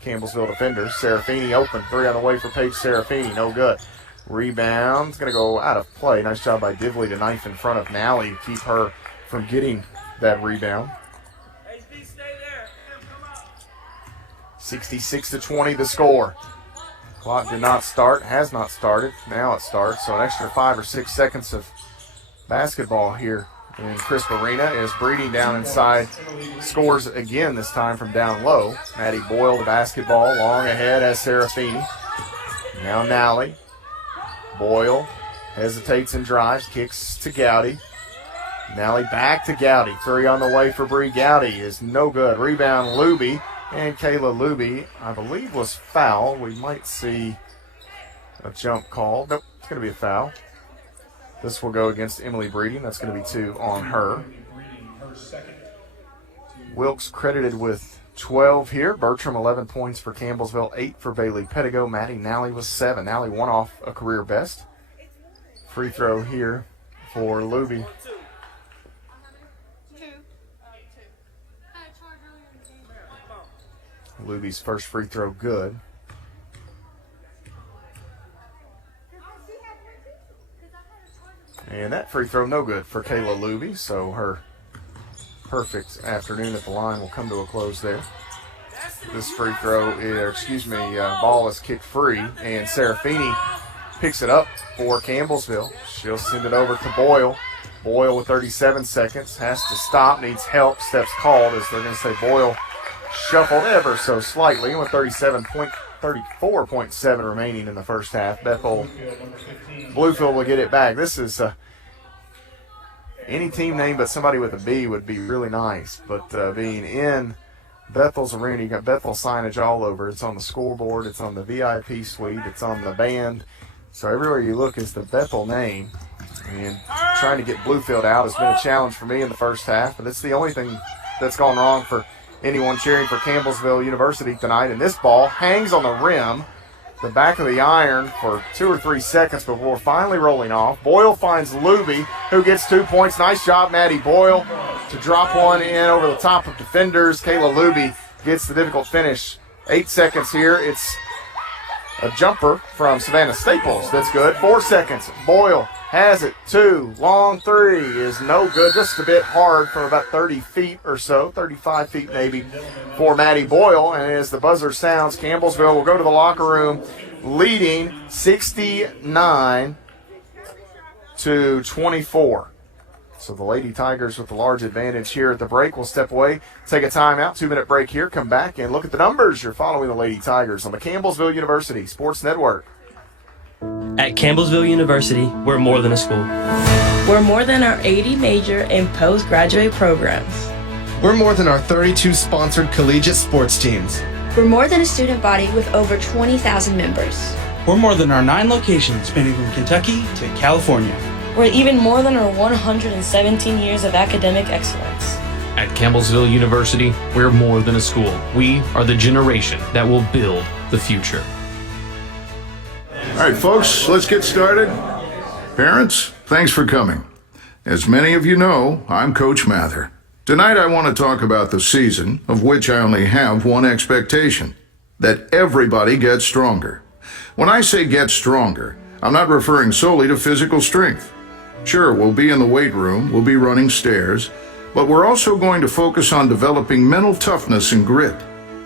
Campbellsville defenders. Serafini open. 3 on the way for Paige Serafini. No good. Rebound's going to go out of play. Nice job by Divley to knife in front of Nally to keep her from getting that rebound. 66-20 the score. Clock did not start. Has not started. Now it starts. So an extra 5 or 6 seconds of basketball here in Crisp Arena as Breeding down inside scores again, this time from down low. Maddie Boyle, the basketball, long ahead as Serafini. Now Nally. Boyle hesitates and drives, kicks to Gowdy. Nally back to Gowdy. 3 on the way for Bree. Gowdy is no good. Rebound Luby, and Kayla Luby, I believe, was foul. We might see a jump call. Nope, it's going to be a foul. This will go against Emily Breeding. That's going to be 2 on her. Wilkes credited with 12 here. Bertram, 11 points for Campbellsville, 8 for Bailey Pettigo. Maddie Nally was 7. Nally one off a career best. Free throw here for Luby. Luby's first free throw good. And that free throw no good for Kayla Luby, so her perfect afternoon at the line will come to a close there. This free throw, ball is kicked free, and Serafini picks it up for Campbellsville. She'll send it over to Boyle. Boyle with 37 seconds, has to stop, needs help. Steps called, as they're going to say Boyle shuffled ever so slightly with 34.7 remaining in the first half. Bluefield will get it back. This is any team name but somebody with a B would be really nice. But being in Bethel's arena, you got Bethel signage all over. It's on the scoreboard. It's on the VIP suite. It's on the band. So everywhere you look is the Bethel name. And trying to get Bluefield out has been a challenge for me in the first half. But it's the only thing that's gone wrong for anyone cheering for Campbellsville University tonight. And this ball hangs on the rim, the back of the iron, for 2 or 3 seconds before finally rolling off. Boyle finds Luby, who gets 2 points. Nice job, Maddie Boyle, to drop one in over the top of defenders. Kayla Luby gets the difficult finish. 8 seconds here. It's a jumper from Savannah Staples. That's good. 4 seconds. Boyle has it. 2. Long 3 is no good. Just a bit hard from about 30 feet or so, 35 feet maybe, for Maddie Boyle. And as the buzzer sounds, Campbellsville will go to the locker room leading 69-24. So the Lady Tigers with the large advantage here at the break. We'll step away, take a timeout, 2-minute break here, come back and look at the numbers. You're following the Lady Tigers on the Campbellsville University Sports Network. At Campbellsville University, we're more than a school. We're more than our 80 major and postgraduate programs. We're more than our 32 sponsored collegiate sports teams. We're more than a student body with over 20,000 members. We're more than our 9 locations spanning from Kentucky to California. We're even more than our 117 years of academic excellence. At Campbellsville University, we're more than a school. We are the generation that will build the future. All right, folks, let's get started. Parents, thanks for coming. As many of you know, I'm Coach Mather. Tonight I want to talk about the season, of which I only have one expectation: that everybody gets stronger. When I say get stronger, I'm not referring solely to physical strength. Sure, we'll be in the weight room, we'll be running stairs, but we're also going to focus on developing mental toughness and grit,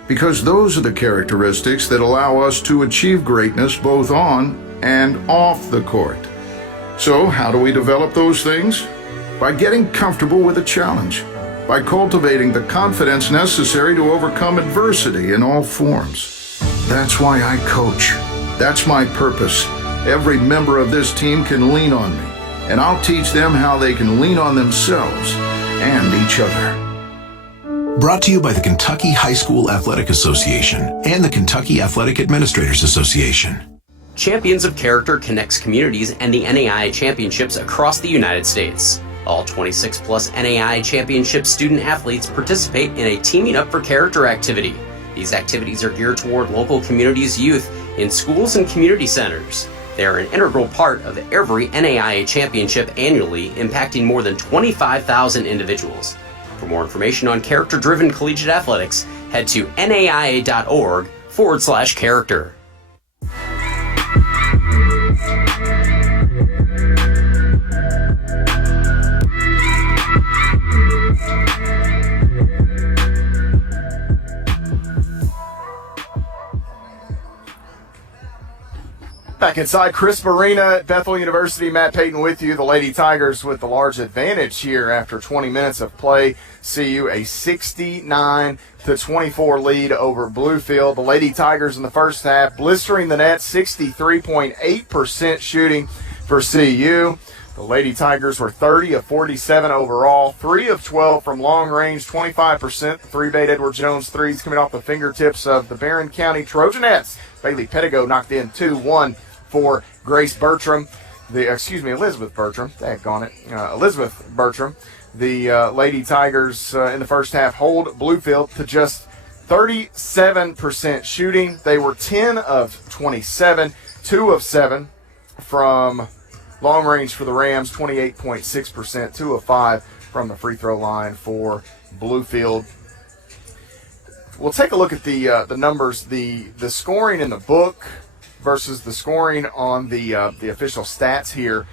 because those are the characteristics that allow us to achieve greatness both on and off the court. So, how do we develop those things? By getting comfortable with a challenge, by cultivating the confidence necessary to overcome adversity in all forms. That's why I coach. That's my purpose. Every member of this team can lean on me, and I'll teach them how they can lean on themselves and each other. Brought to you by the Kentucky High School Athletic Association and the Kentucky Athletic Administrators Association. Champions of Character connects communities and the NAIA championships across the United States. All 26-plus NAIA championship student athletes participate in a Teaming Up for Character activity. These activities are geared toward local communities' youth in schools and community centers. They are an integral part of every NAIA championship annually, impacting more than 25,000 individuals. For more information on character-driven collegiate athletics, head to naia.org/character. Back inside Crisp Arena at Bethel University, Matt Payton with you. The Lady Tigers with the large advantage here after 20 minutes of play. CU a 69-24 lead over Bluefield. The Lady Tigers in the first half blistering the net, 63.8% shooting for CU. The Lady Tigers were 30 of 47 overall, 3 of 12 from long range, 25%. Three-bait Edward Jones threes coming off the fingertips of the Barron County Trojanettes. Bailey Pettigo knocked in 2-1 for Grace Bertram. Elizabeth Bertram. Daggone it. Elizabeth Bertram. The Lady Tigers in the first half hold Bluefield to just 37% shooting. They were 10 of 27, 2 of 7 from long range for the Rams, 28.6%, 2 of 5 from the free throw line for Bluefield. We'll take a look at the numbers, the scoring in the book versus the scoring on the official stats here.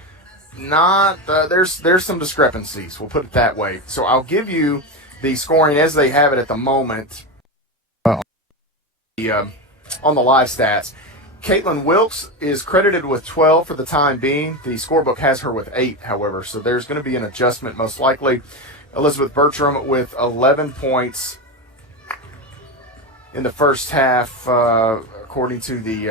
There's some discrepancies. We'll put it that way. So I'll give you the scoring as they have it at the moment on the live stats. Caitlin Wilkes is credited with 12 for the time being. The scorebook has her with 8, however, so there's going to be an adjustment most likely. Elizabeth Bertram with 11 points in the first half, according to the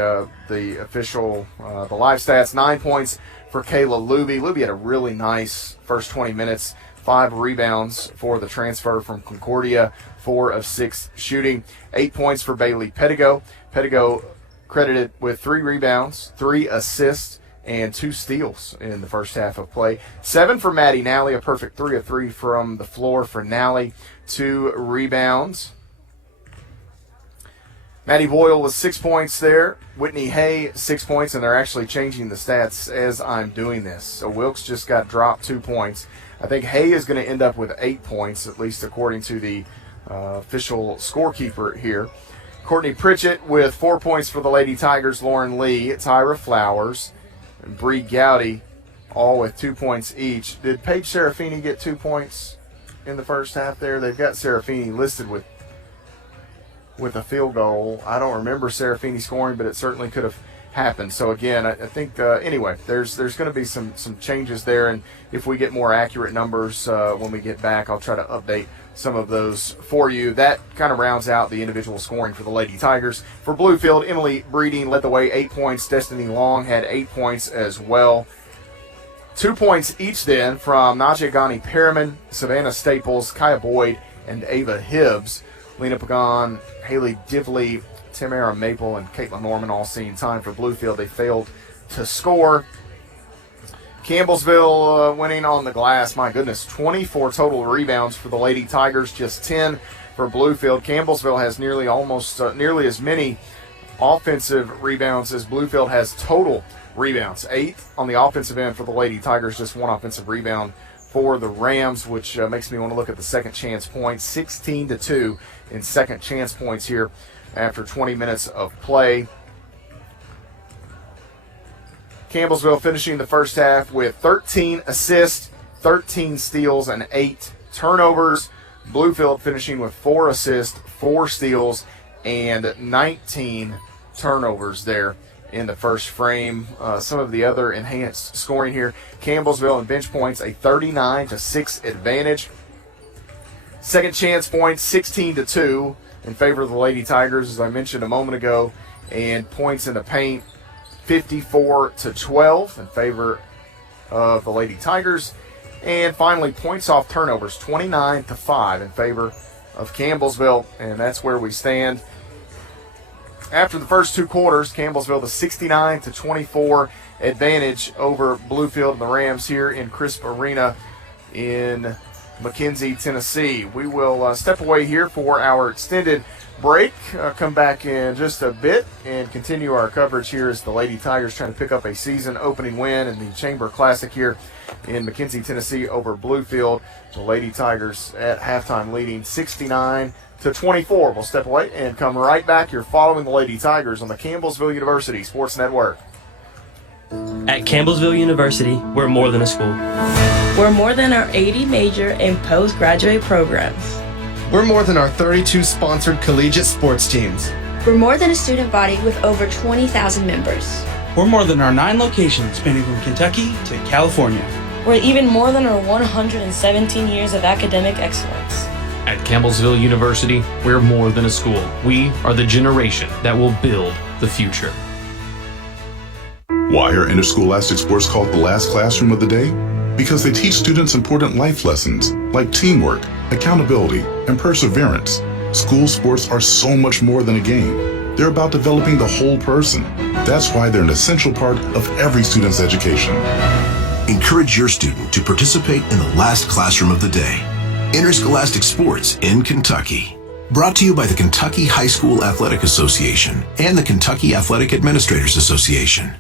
official, the live stats. 9 points for Kayla Luby. Luby had a really nice first 20 minutes, 5 rebounds for the transfer from Concordia, 4 of 6 shooting. 8 points for Bailey Pettigo. Pettigo credited with 3 rebounds, 3 assists, and 2 steals in the first half of play. 7 for Maddie Nally, a perfect 3 of 3 from the floor for Nally. 2 rebounds. Maddie Boyle with 6 points there. Whitney Hay, 6 points, and they're actually changing the stats as I'm doing this. So Wilkes just got dropped 2 points. I think Hay is going to end up with 8 points, at least according to the official scorekeeper here. Courtney Pritchett with 4 points for the Lady Tigers. Lauren Lee, Tyra Flowers, and Bree Gowdy, all with 2 points each. Did Paige Serafini get 2 points in the first half there? They've got Serafini listed with a field goal. I don't remember Serafini scoring, but it certainly could have happened. So again, I think anyway, there's going to be some changes there, and if we get more accurate numbers when we get back, I'll try to update some of those for you. That kind of rounds out the individual scoring for the Lady Tigers. For Bluefield, Emily Breeding led the way, 8 points. Destiny Long had 8 points as well. 2 points each then from Najee Ghani Perriman, Savannah Staples, Kaya Boyd, and Ava Hibbs. Lena Pagan, Haley Divley, Tamara Maple, and Caitlin Norman all seeing time for Bluefield. They failed to score. Campbellsville winning on the glass. My goodness, 24 total rebounds for the Lady Tigers, just 10 for Bluefield. Campbellsville has nearly as many offensive rebounds as Bluefield has total rebounds. 8 on the offensive end for the Lady Tigers, just 1 offensive rebound for the Rams, which makes me want to look at the second chance points. 16-2 in second chance points here after 20 minutes of play. Campbellsville finishing the first half with 13 assists, 13 steals, and 8 turnovers. Bluefield finishing with 4 assists, 4 steals, and 19 turnovers there in the first frame. Some of the other enhanced scoring here. Campbellsville in bench points, a 39-6 advantage. Second chance points, 16-2 in favor of the Lady Tigers, as I mentioned a moment ago. And points in the paint, 54-12 in favor of the Lady Tigers. And finally, points off turnovers, 29-5 in favor of Campbellsville. And that's where we stand. After the first 2 quarters, Campbellsville the 69-24 advantage over Bluefield and the Rams here in Crisp Arena in McKenzie, Tennessee. We will step away here for our extended break, come back in just a bit and continue our coverage here as the Lady Tigers trying to pick up a season opening win in the Chamber Classic here in McKenzie, Tennessee over Bluefield. The Lady Tigers at halftime leading 69-24. We'll step away and come right back. You're following the Lady Tigers on the Campbellsville University Sports Network. At Campbellsville University, we're more than a school. We're more than our 80 major and postgraduate programs. We're more than our 32 sponsored collegiate sports teams. We're more than a student body with over 20,000 members. We're more than our 9 locations spanning from Kentucky to California. We're even more than our 117 years of academic excellence. At Campbellsville University, we're more than a school. We are the generation that will build the future. Why are interscholastic sports called the last classroom of the day? Because they teach students important life lessons like teamwork, accountability, and perseverance. School sports are so much more than a game. They're about developing the whole person. That's why they're an essential part of every student's education. Encourage your student to participate in the last classroom of the day. Interscholastic Sports in Kentucky. Brought to you by the Kentucky High School Athletic Association and the Kentucky Athletic Administrators Association.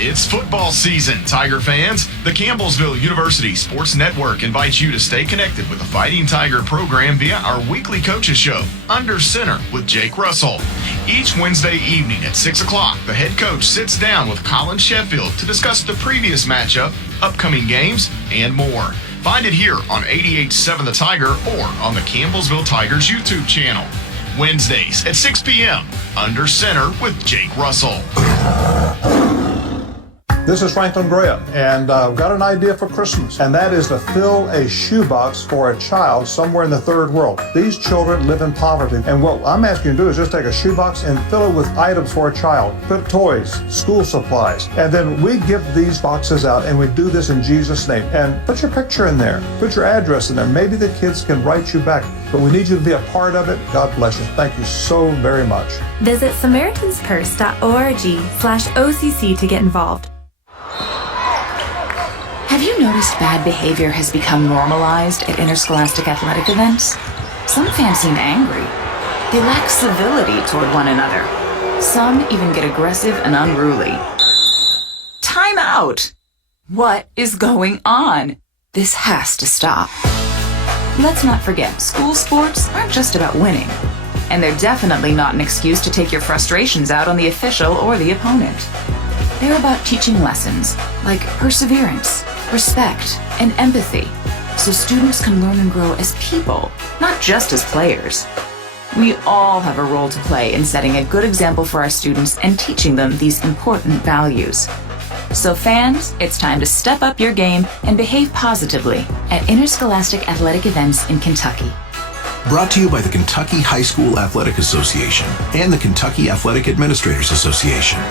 It's football season, Tiger fans. The Campbellsville University Sports Network invites you to stay connected with the Fighting Tiger program via our weekly coaches show, Under Center with Jake Russell. Each Wednesday evening at 6 o'clock, the head coach sits down with Colin Sheffield to discuss the previous matchup, upcoming games, and more. Find it here on 88.7 The Tiger or on the Campbellsville Tigers YouTube channel. Wednesdays at 6 p.m., Under Center with Jake Russell. This is Franklin Graham, and I've got an idea for Christmas, and that is to fill a shoebox for a child somewhere in the third world. These children live in poverty, and what I'm asking you to do is just take a shoebox and fill it with items for a child. Put toys, school supplies, and then we give these boxes out, and we do this in Jesus' name. And put your picture in there, put your address in there. Maybe the kids can write you back, but we need you to be a part of it. God bless you. Thank you so very much. Visit SamaritansPurse.org/OCC to get involved. Have you noticed bad behavior has become normalized at interscholastic athletic events? Some fans seem angry. They lack civility toward one another. Some even get aggressive and unruly. Time out! What is going on? This has to stop. Let's not forget, school sports aren't just about winning. And they're definitely not an excuse to take your frustrations out on the official or the opponent. They're about teaching lessons like perseverance, respect, and empathy, so students can learn and grow as people, not just as players. We all have a role to play in setting a good example for our students and teaching them these important values. So fans, it's time to step up your game and behave positively at interscholastic athletic events in Kentucky. Brought to you by the Kentucky High School Athletic Association and the Kentucky Athletic Administrators Association.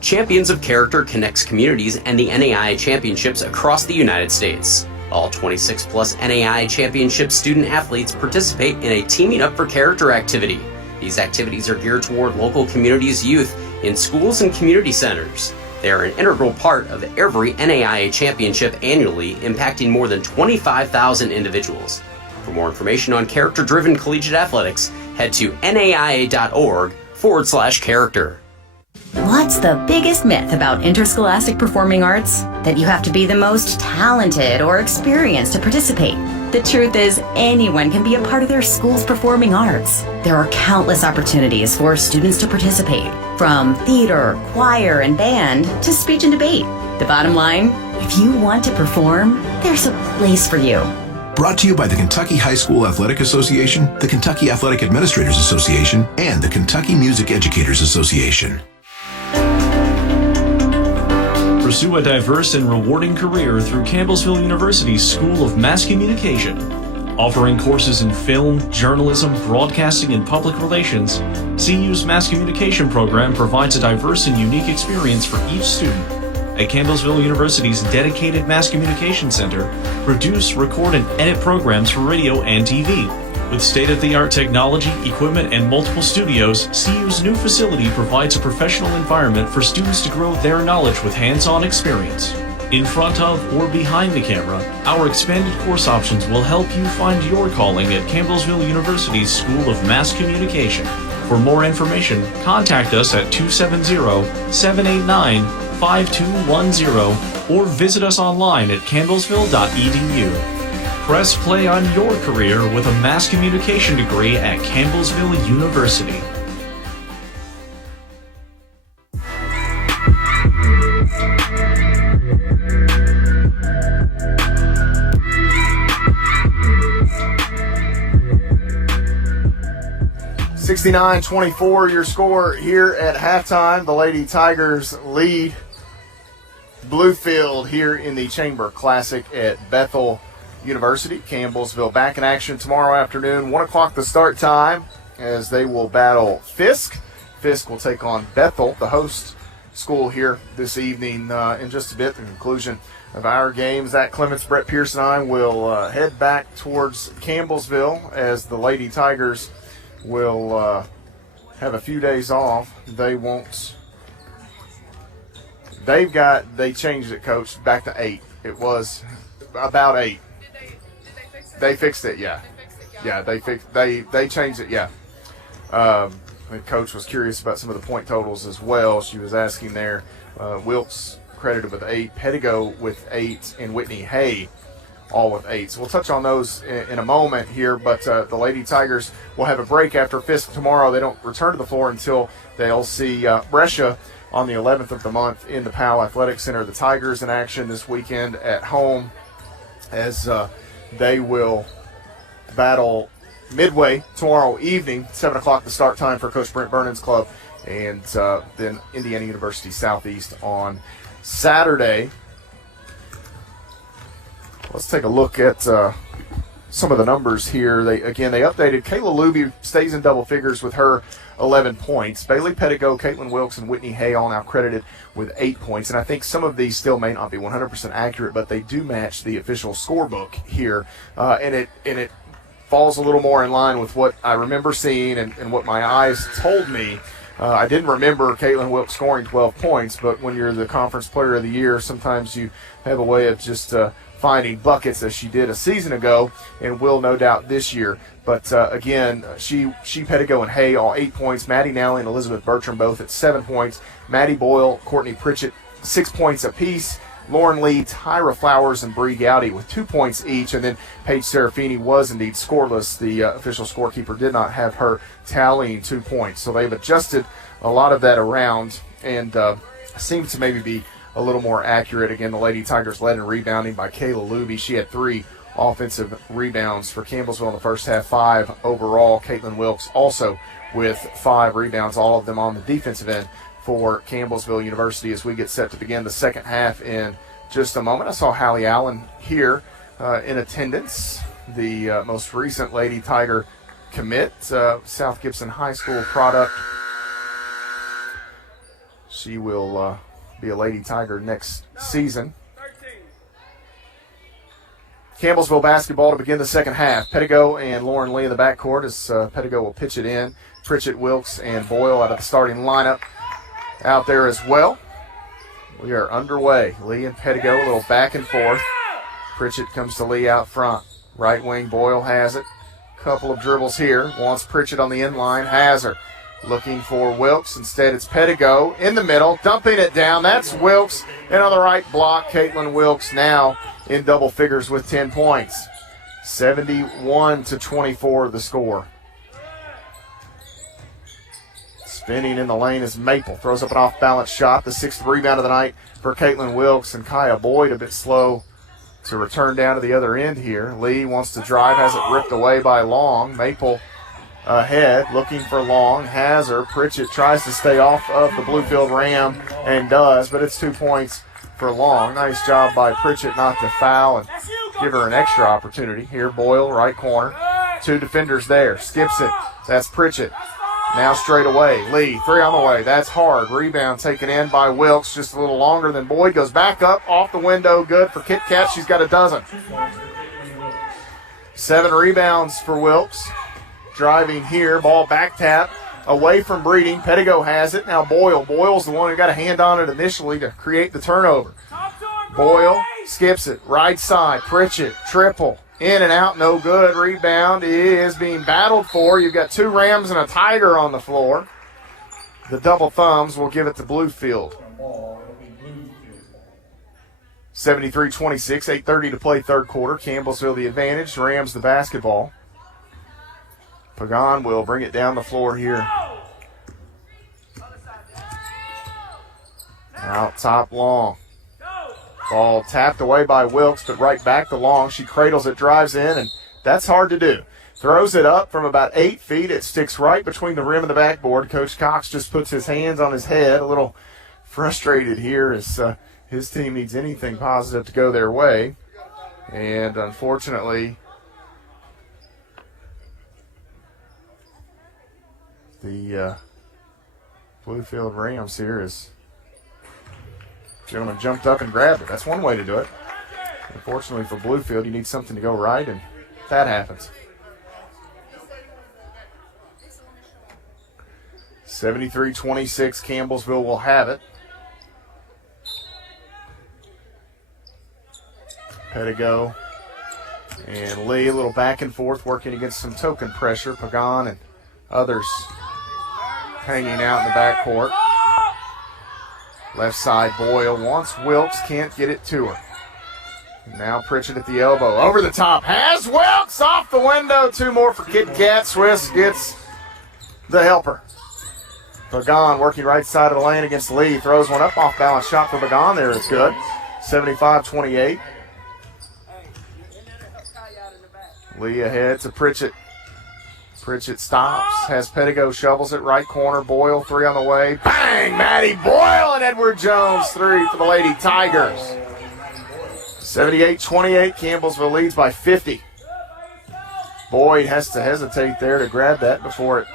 Champions of Character connects communities and the NAIA championships across the United States. All 26-plus NAIA championship student athletes participate in a Teaming Up for Character activity. These activities are geared toward local communities' youth in schools and community centers. They are an integral part of every NAIA championship annually, impacting more than 25,000 individuals. For more information on character-driven collegiate athletics, head to naia.org/character. What's the biggest myth about interscholastic performing arts? That you have to be the most talented or experienced to participate. The truth is, anyone can be a part of their school's performing arts. There are countless opportunities for students to participate, from theater, choir, and band to speech and debate. The bottom line, if you want to perform, there's a place for you. Brought to you by the Kentucky High School Athletic Association, the Kentucky Athletic Administrators Association, and the Kentucky Music Educators Association. Pursue a diverse and rewarding career through Campbellsville University's School of Mass Communication. Offering courses in film, journalism, broadcasting, and public relations, CU's Mass Communication program provides a diverse and unique experience for each student. At Campbellsville University's dedicated Mass Communication Center, produce, record, and edit programs for radio and TV. With state-of-the-art technology, equipment, and multiple studios, CU's new facility provides a professional environment for students to grow their knowledge with hands-on experience. In front of or behind the camera, our expanded course options will help you find your calling at Campbellsville University's School of Mass Communication. For more information, contact us at 270-789-5210 or visit us online at campbellsville.edu. Press play on your career with a mass communication degree at Campbellsville University. (69-24) your score here at halftime. The Lady Tigers lead Bluefield here in the Chamber Classic at Bethel University. Campbellsville back in action tomorrow afternoon, 1 o'clock the start time, as they will battle Fisk. Fisk will take on Bethel, the host school, here this evening. In just a bit, the conclusion of our game. Zach Clements, Brett Pierce, and I will head back towards Campbellsville as the Lady Tigers will have a few days off. They changed it, Coach, back to 8. It was about 8. They fixed it, yeah. Yeah, they changed it, yeah. The coach was curious about some of the point totals as well. She was asking there. Wilkes credited with 8, Pettigo with 8, and Whitney Hay all with 8. So we'll touch on those in a moment here, but the Lady Tigers will have a break after Fisk tomorrow. They don't return to the floor until they'll see Brescia on the 11th of the month in the Powell Athletic Center. The Tigers in action this weekend at home as they will battle Midway tomorrow evening, 7 o'clock the start time for Coach Brent Vernon's club, and then Indiana University Southeast on Saturday. Let's take a look at some of the numbers here. They updated. Kayla Luby stays in double figures with her 11 points. Bailey Pettigo, Caitlin Wilkes, and Whitney Hay all now credited with 8 points. And I think some of these still may not be 100% accurate, but they do match the official scorebook here. And it falls a little more in line with what I remember seeing and what my eyes told me. I didn't remember Caitlin Wilkes scoring 12 points, but when you're the Conference Player of the Year, sometimes you have a way of just finding buckets, as she did a season ago and will no doubt this year. But again, she Pettigo, and Hay all 8 points. Maddie Nally and Elizabeth Bertram both at 7 points. Maddie Boyle, Courtney Pritchett, 6 points apiece. Lauren Lee, Tyra Flowers, and Bree Gowdy with 2 points each. And then Paige Serafini was indeed scoreless. The official scorekeeper did not have her tallying 2 points. So they've adjusted a lot of that around and seem to maybe be a little more accurate. Again, the Lady Tigers led in rebounding by Kayla Luby. She had 3 offensive rebounds for Campbellsville in the first half, 5 overall. Caitlin Wilkes also with 5 rebounds, all of them on the defensive end for Campbellsville University as we get set to begin the second half in just a moment. I saw Hallie Allen here in attendance, the most recent Lady Tiger commit, South Gibson High School product. She will be a Lady Tiger next season. Campbellsville basketball to begin the second half. Pettigo and Lauren Lee in the backcourt as Pettigo will pitch it in. Pritchett, Wilkes, and Boyle out of the starting lineup out there as well. We are underway. Lee and Pettigo, a little back and forth. Pritchett comes to Lee out front. Right wing, Boyle has it. Couple of dribbles here. Wants Pritchett on the end line. Has her. Looking for Wilkes. Instead, it's Pettigo in the middle. Dumping it down. That's Wilkes. And on the right block, Caitlin Wilkes now in double figures with 10 points. 71-24 the score. Spinning in the lane is Maple. Throws up an off-balance shot. The 6th rebound of the night for Caitlin Wilkes. And Kaya Boyd a bit slow to return down to the other end here. Lee wants to drive. Has it ripped away by Long. Maple ahead. Looking for Long. Has her. Pritchett tries to stay off of the Bluefield Ram and does. But it's 2 points for Long. Nice job by Pritchett not to foul and give her an extra opportunity. Here Boyle, right corner. 2 defenders there. Skips it. That's Pritchett. Now straight away. Lee, 3 on the way. That's hard. Rebound taken in by Wilkes. Just a little longer than Boyd. Goes back up, off the window. Good for Kit Kat. She's got a dozen. 7 rebounds for Wilkes. Driving here. Ball back tap. Away from Breeding. Pettigo has it. Now Boyle. Boyle's the one who got a hand on it initially to create the turnover. Boyle skips it. Right side. Pritchett. Triple. In and out, no good. Rebound is being battled for. You've got 2 Rams and a Tiger on the floor. The double thumbs will give it to Bluefield. 73-26, 8:30 to play third quarter. Campbellsville the advantage. Rams the basketball. Pagan will bring it down the floor here. Out top Long. Ball tapped away by Wilkes, but right back to Long. She cradles it, drives in, and that's hard to do. Throws it up from about 8 feet. It sticks right between the rim and the backboard. Coach Cox just puts his hands on his head, a little frustrated here as his team needs anything positive to go their way. And unfortunately, the Bluefield Rams here is... Gentleman jumped up and grabbed it. That's one way to do it. Unfortunately for Bluefield, you need something to go right, and that happens. 73-26, Campbellsville will have it. Pettigo and Lee, a little back and forth, working against some token pressure. Pagan and others hanging out in the backcourt. Left side, Boyle wants Wilkes, can't get it to her. Now Pritchett at the elbow, over the top, has Wilkes off the window. 2 more for Kit Kat. Swiss gets the helper. Pagan working right side of the lane against Lee. Throws one up, off balance shot for Pagan there. It's good. 75-28. Lee ahead to Pritchett. Pritchett stops, has Pettigo, shovels it, right corner, Boyle, 3 on the way. Bang! Maddie Boyle and Edward Jones, 3 for the Lady Tigers. 78-28, Campbellsville leads by 50. Boyd has to hesitate there to grab that before it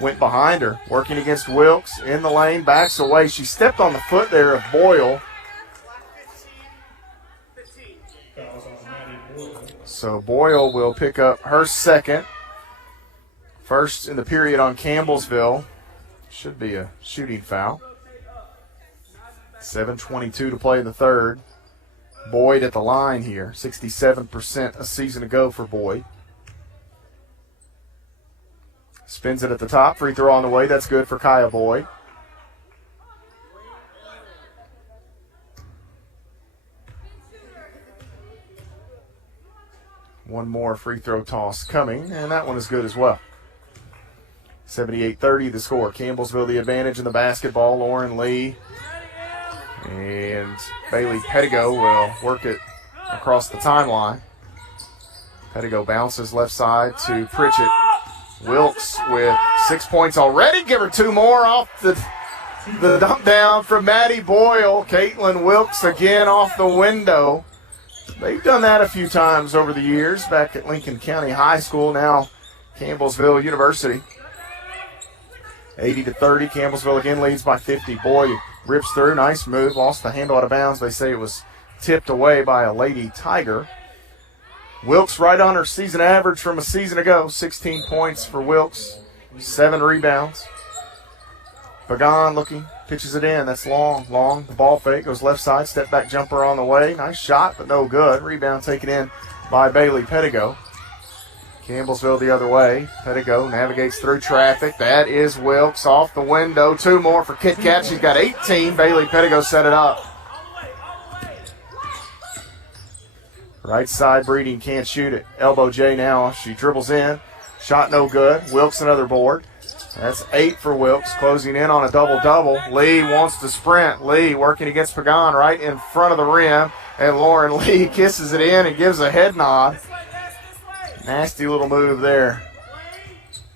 went behind her. Working against Wilkes, in the lane, backs away. She stepped on the foot there of Boyle. So Boyle will pick up her second. First in the period on Campbellsville. Should be a shooting foul. 7:22 to play in the third. Boyd at the line here. 67% a season ago for Boyd. Spins it at the top. Free throw on the way. That's good for Kaya Boyd. One more free throw toss coming, and that one is good as well. 78-30 the score. Campbellsville the advantage in the basketball. Lauren Lee and Bailey Pettigo will work it across the timeline. Pettigo bounces left side to Pritchett. Wilkes with 6 points already. Give her 2 more off the dump down from Maddie Boyle. Caitlin Wilkes again off the window. They've done that a few times over the years back at Lincoln County High School, now Campbellsville University. 80-30, Campbellsville again leads by 50. Boyd rips through, nice move, lost the handle out of bounds. They say it was tipped away by a Lady Tiger. Wilkes right on her season average from a season ago. 16 points for Wilkes, 7 rebounds. Pagan looking, pitches it in. That's long. The ball fake goes left side. Step back jumper on the way. Nice shot, but no good. Rebound taken in by Bailey Pettigo. Campbellsville the other way. Pettigo navigates through traffic. That is Wilkes off the window. 2 more for Kit Kat. She's got 18. Bailey Pettigo set it up. Right side, Breeding can't shoot it. Elbow J now. She dribbles in. Shot no good. Wilkes another board. That's 8 for Wilkes, closing in on a double-double. Lee wants to sprint. Lee working against Pagan right in front of the rim. And Lauren Lee kisses it in and gives a head nod. Nasty little move there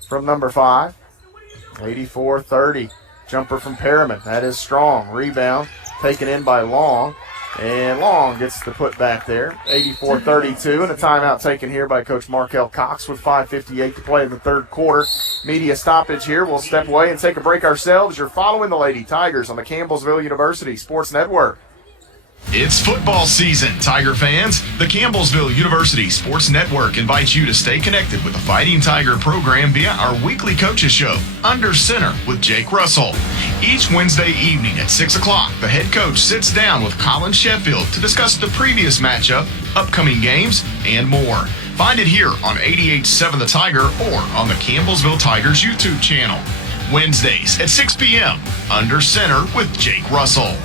from number 5. 84-30. Jumper from Perriman. That is strong. Rebound taken in by Long. And Long gets the put back there. 84-32. And a timeout taken here by Coach Markel Cox with 5:58 to play in the third quarter. Media stoppage here. We'll step away and take a break ourselves. You're following the Lady Tigers on the Campbellsville University Sports Network. It's football season, Tiger fans. The Campbellsville University Sports Network invites you to stay connected with the Fighting Tiger program via our weekly coaches show, Under Center with Jake Russell. Each Wednesday evening at 6 o'clock, the head coach sits down with Colin Sheffield to discuss the previous matchup, upcoming games, and more. Find it here on 88.7 The Tiger or on the Campbellsville Tigers YouTube channel. Wednesdays at 6 p.m., Under Center with Jake Russell.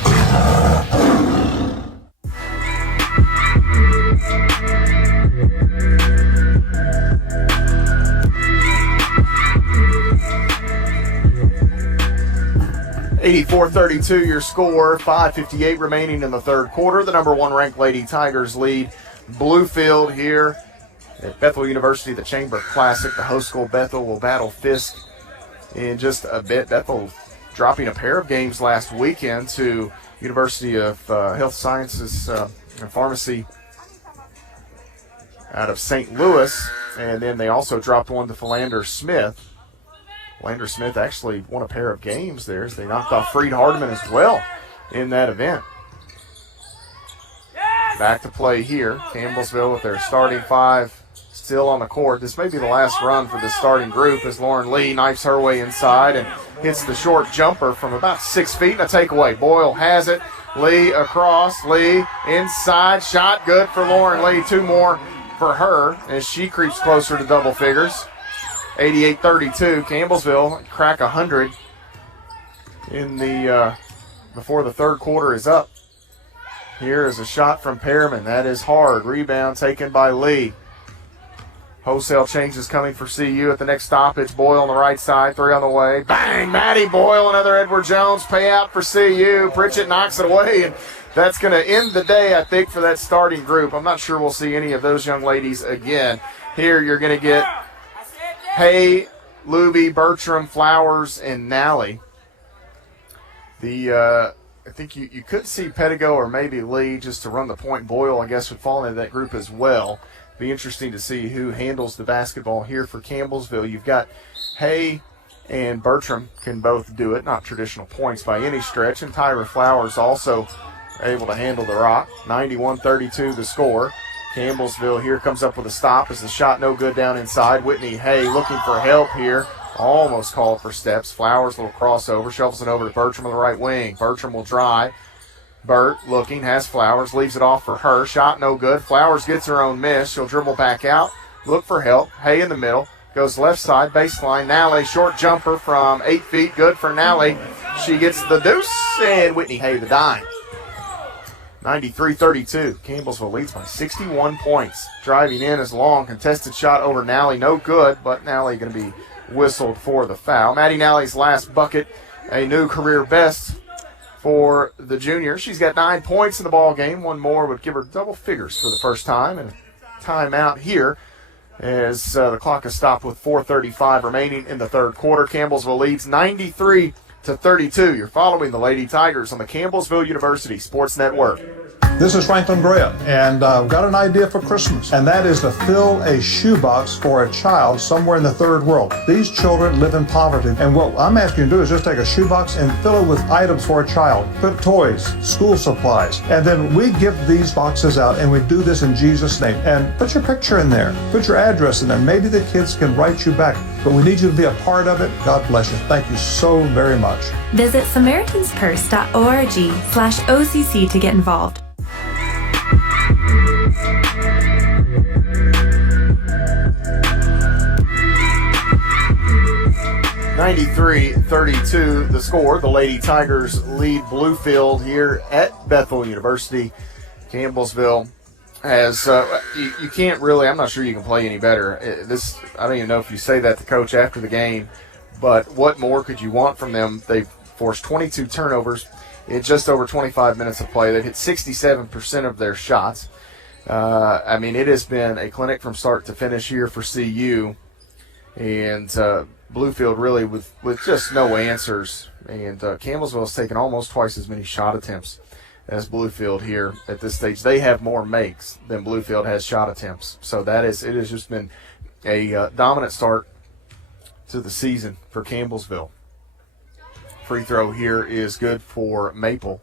84-32 your score, 5:58 remaining in the third quarter. The number 1 ranked Lady Tigers lead Bluefield here at Bethel University, the Chamber Classic. The host school Bethel will battle Fisk in just a bit. Bethel dropping a pair of games last weekend to University of Health Sciences and Pharmacy out of St. Louis, and then they also dropped one to Philander Smith. Philander Smith actually won a pair of games there as they knocked off Freed Hardeman as well in that event. Back to play here. Campbellsville with their starting 5 still on the court. This may be the last run for the starting group as Lauren Lee knifes her way inside and hits the short jumper from about 6 feet and a takeaway. Boyle has it. Lee across. Lee inside. Shot good for Lauren Lee. 2 more for her as she creeps closer to double figures. 88-32. Campbellsville crack 100 in the before the third quarter is up. Here is a shot from Perriman. That is hard. Rebound taken by Lee. Wholesale changes coming for CU at the next stoppage. Boyle on the right side. 3 on the way. Bang! Maddie Boyle, another Edward Jones payout for CU. Pritchett knocks it away, and that's going to end the day, I think, for that starting group. I'm not sure we'll see any of those young ladies again. Here you're going to get Hay, Luby, Bertram, Flowers, and Nally. I think you could see Pettigo or maybe Lee just to run the point. Boyle, I guess, would fall into that group as well. Be interesting to see who handles the basketball here for Campbellsville. You've got Hay and Bertram can both do it. Not traditional points by any stretch. And Tyra Flowers also able to handle the rock. 91-32 the score. Campbellsville here comes up with a stop as the shot no good down inside. Whitney Hay looking for help here. Almost called for steps. Flowers, little crossover. Shovels it over to Bertram on the right wing. Bertram will drive. Burt looking, has Flowers, leaves it off for her. Shot no good. Flowers gets her own miss. She'll dribble back out. Look for help. Hay in the middle. Goes left side, baseline. Nally, short jumper from 8 feet. Good for Nally. She gets the deuce, and Whitney Hay the dime. 93-32. Campbellsville leads by 61 points. Driving in is Long. Contested shot over Nally. No good, but Nally going to be whistled for the foul. Maddie Nally's last bucket, a new career best for the junior. She's got 9 points in the ball game. One more would give her double figures for the first time. And timeout here as the clock is stopped with 4:35 remaining in the third quarter. Campbellsville leads 93-32. You're following the Lady Tigers on the Campbellsville University Sports Network. This is Franklin Graham, and I've got an idea for Christmas, and that is to fill a shoebox for a child somewhere in the third world. These children live in poverty, and what I'm asking you to do is just take a shoebox and fill it with items for a child. Put toys, school supplies, and then we give these boxes out, and we do this in Jesus' name. And put your picture in there, put your address in there. Maybe the kids can write you back, but we need you to be a part of it. God bless you. Thank you so very much. Visit SamaritansPurse.org/OCC to get involved. 93-32 the score. The Lady Tigers lead Bluefield here at Bethel University. Campbellsville has, you can't really, I'm not sure you can play any better. I don't even know if you say that to coach after the game, but what more could you want from them? They've forced 22 turnovers in just over 25 minutes of play. They've hit 67% of their shots. It has been a clinic from start to finish here for CU. And Bluefield really with just no answers. And Campbellsville has taken almost twice as many shot attempts as Bluefield here at this stage. They have more makes than Bluefield has shot attempts. So it has just been a dominant start to the season for Campbellsville. Free throw here is good for Maple.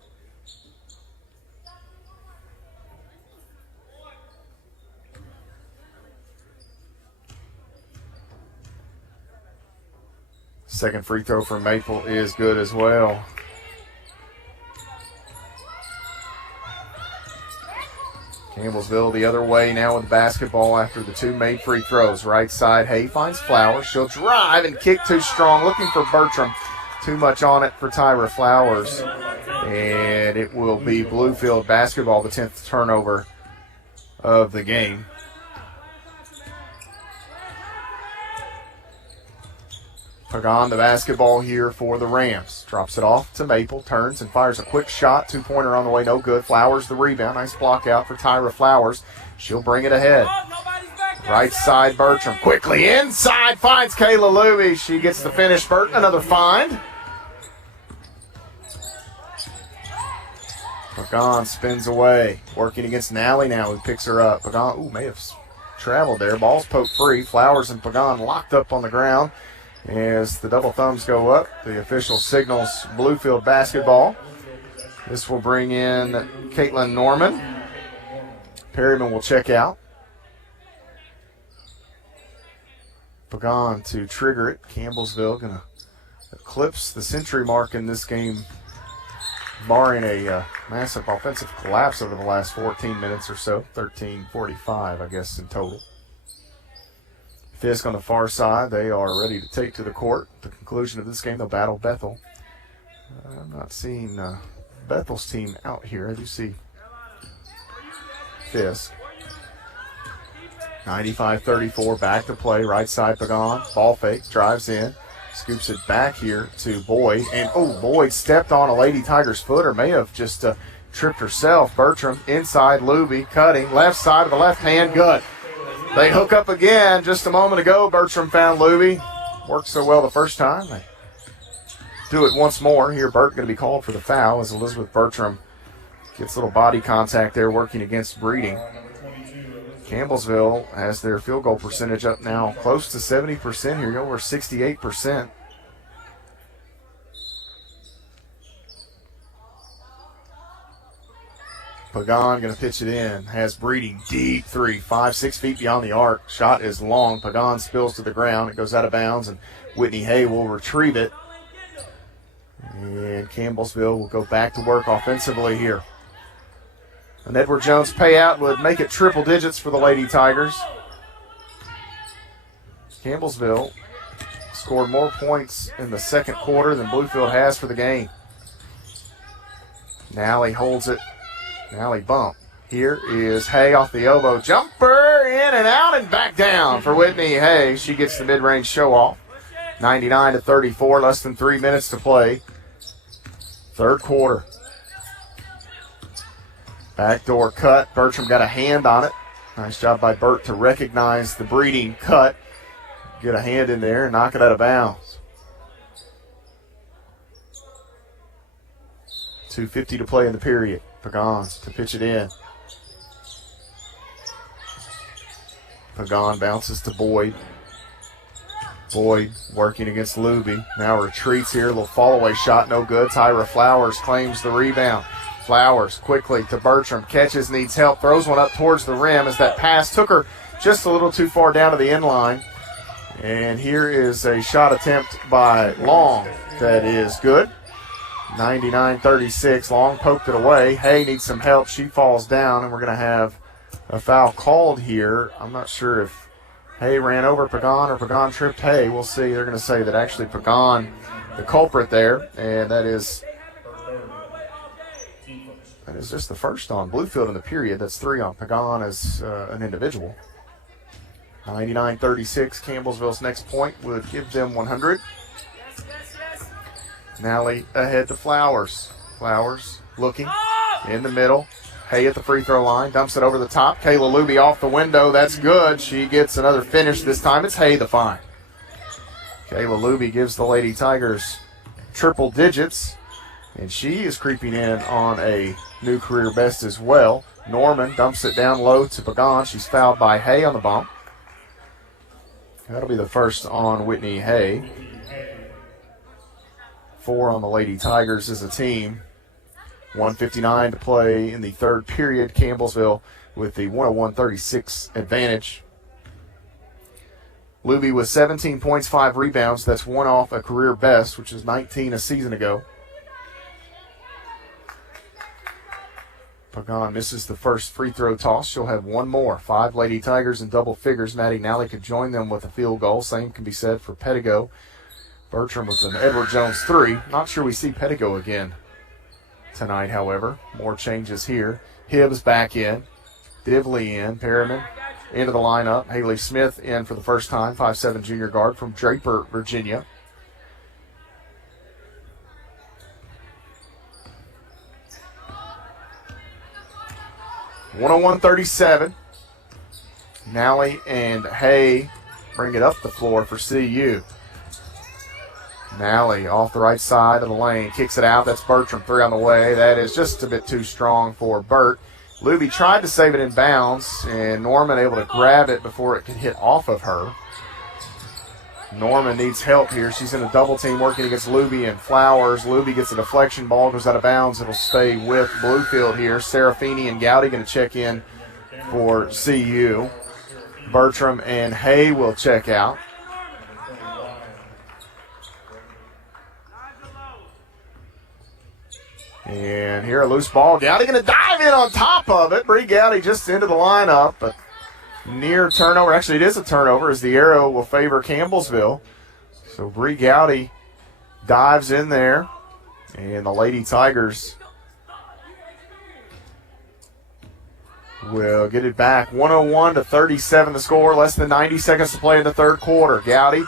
Second free throw for Maple is good as well. Campbellsville the other way now with basketball after the two made free throws. Right side, Hay finds Flowers. She'll drive and kick too strong, looking for Bertram. Too much on it for Tyra Flowers. And it will be Bluefield basketball, the 10th turnover of the game. Pagan the basketball here for the Rams. Drops it off to Maple, turns and fires a quick shot. Two-pointer on the way, no good. Flowers the rebound. Nice block out for Tyra Flowers. She'll bring it ahead. Right side, Bertram. Quickly inside, finds Kayla Louie. She gets the finish. Burton, another find. Pagan spins away. Working against Nally now, who picks her up. Pagan, may have traveled there. Ball's poked free. Flowers and Pagan locked up on the ground. As the double thumbs go up, the official signals Bluefield basketball. This will bring in Caitlin Norman. Perryman will check out. Pagan to trigger it. Campbellsville going to eclipse the century mark in this game, barring a massive offensive collapse over the last 14 minutes or so. 13:45, I guess, in total. Fisk on the far side. They are ready to take to the court. At the conclusion of this game, they'll battle Bethel. I'm not seeing Bethel's team out here. I do see Fisk. 95-34, back to play. Right side, Pagan. Ball fake, drives in. Scoops it back here to Boyd. And, Boyd stepped on a Lady Tigers foot, or may have just tripped herself. Bertram inside, Luby cutting. Left side of the left hand, good. They hook up again just a moment ago. Bertram found Luby. Worked so well the first time. They do it once more. Here, Burt going to be called for the foul as Elizabeth Bertram gets a little body contact there working against Breeding. Campbellsville has their field goal percentage up now close to 70% here, over 68%. Pagan going to pitch it in. Has Breeding. Deep three. 5-6 feet beyond the arc. Shot is long. Pagan spills to the ground. It goes out of bounds, and Whitney Hay will retrieve it. And Campbellsville will go back to work offensively here. An Edward Jones payout would make it triple digits for the Lady Tigers. Campbellsville scored more points in the second quarter than Bluefield has for the game. Nally holds it. Nally bump. Here is Hay off the elbow. Jumper in and out and back down for Whitney Hay. She gets the mid-range show off. 99-34, less than 3 minutes to play. Third quarter. Backdoor cut. Bertram got a hand on it. Nice job by Burt to recognize the Breeding cut. Get a hand in there and knock it out of bounds. 2:50 to play in the period. Pagan to pitch it in. Pagan bounces to Boyd. Boyd working against Luby. Now retreats here. A little fall-away shot, no good. Tyra Flowers claims the rebound. Flowers quickly to Bertram. Catches, needs help. Throws one up towards the rim as that pass took her just a little too far down to the end line. And here is a shot attempt by Long that is good. 99-36. Long poked it away. Hay needs some help. She falls down, and we're going to have a foul called here. I'm not sure if Hay ran over Pagan or Pagan tripped Hay. We'll see. They're going to say that actually Pagan, the culprit there, and that is just the first on Bluefield in the period. That's 3 on Pagan as an individual. 99-36. Campbellsville's next point would give them 100. Nally ahead to Flowers. Flowers looking in the middle. Hay at the free throw line. Dumps it over the top. Kayla Luby off the window. That's good. She gets another finish. This time it's Hay the find. Kayla Luby gives the Lady Tigers triple digits. And she is creeping in on a new career best as well. Norman dumps it down low to Pagan. She's fouled by Hay on the bump. That'll be the first on Whitney Hay. 4 on the Lady Tigers as a team. 1:59 to play in the third period. Campbellsville with the 101-36 advantage. Luby with 17 points, 5 rebounds. That's one off a career best, which is 19 a season ago. Pagan misses the first free throw toss. She'll have one more. 5 Lady Tigers in double figures. Maddie Nally could join them with a field goal. Same can be said for Pettigo. Bertram with an Edward Jones 3. Not sure we see Pettigo again tonight, however. More changes here. Hibbs back in. Divley in. Perriman into the lineup. Haley Smith in for the first time. 5'7" junior guard from Draper, Virginia. (101-37). Nally and Hay bring it up the floor for CU. Nally off the right side of the lane, kicks it out. That's Bertram, 3 on the way. That is just a bit too strong for Burt. Luby tried to save it in bounds, and Norman able to grab it before it could hit off of her. Norman needs help here. She's in a double team working against Luby and Flowers. Luby gets a deflection ball, goes out of bounds. It'll stay with Bluefield here. Serafini and Gowdy going to check in for CU. Bertram and Hay will check out. And here a loose ball. Gowdy going to dive in on top of it. Bree Gowdy just into the lineup, but near turnover. Actually, it is a turnover as the arrow will favor Campbellsville. So Bree Gowdy dives in there, and the Lady Tigers will get it back. 101-37 the score. Less than 90 seconds to play in the third quarter. Gowdy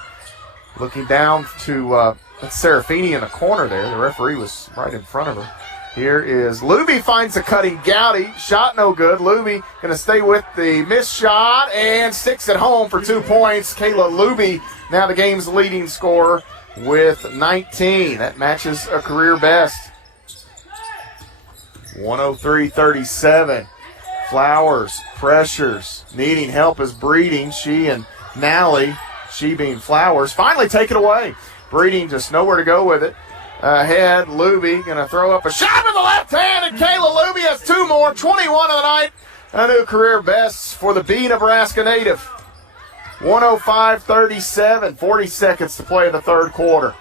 looking down to that's Serafini in the corner there. The referee was right in front of her. Here is Luby, finds a cutting Gowdy. Shot no good. Luby going to stay with the missed shot and sticks it home for 2 points. Kayla Luby now the game's leading scorer with 19. That matches a career best. 103-37. Flowers, pressures, needing help is Breeding. She and Nally, she being Flowers, finally take it away. Breeding just nowhere to go with it. Ahead, Luby going to throw up a shot with the left hand, and Kayla Luby has 2 more, 21 of the night. A new career best for the B Nebraska native. 105-37, 40 seconds to play in the third quarter.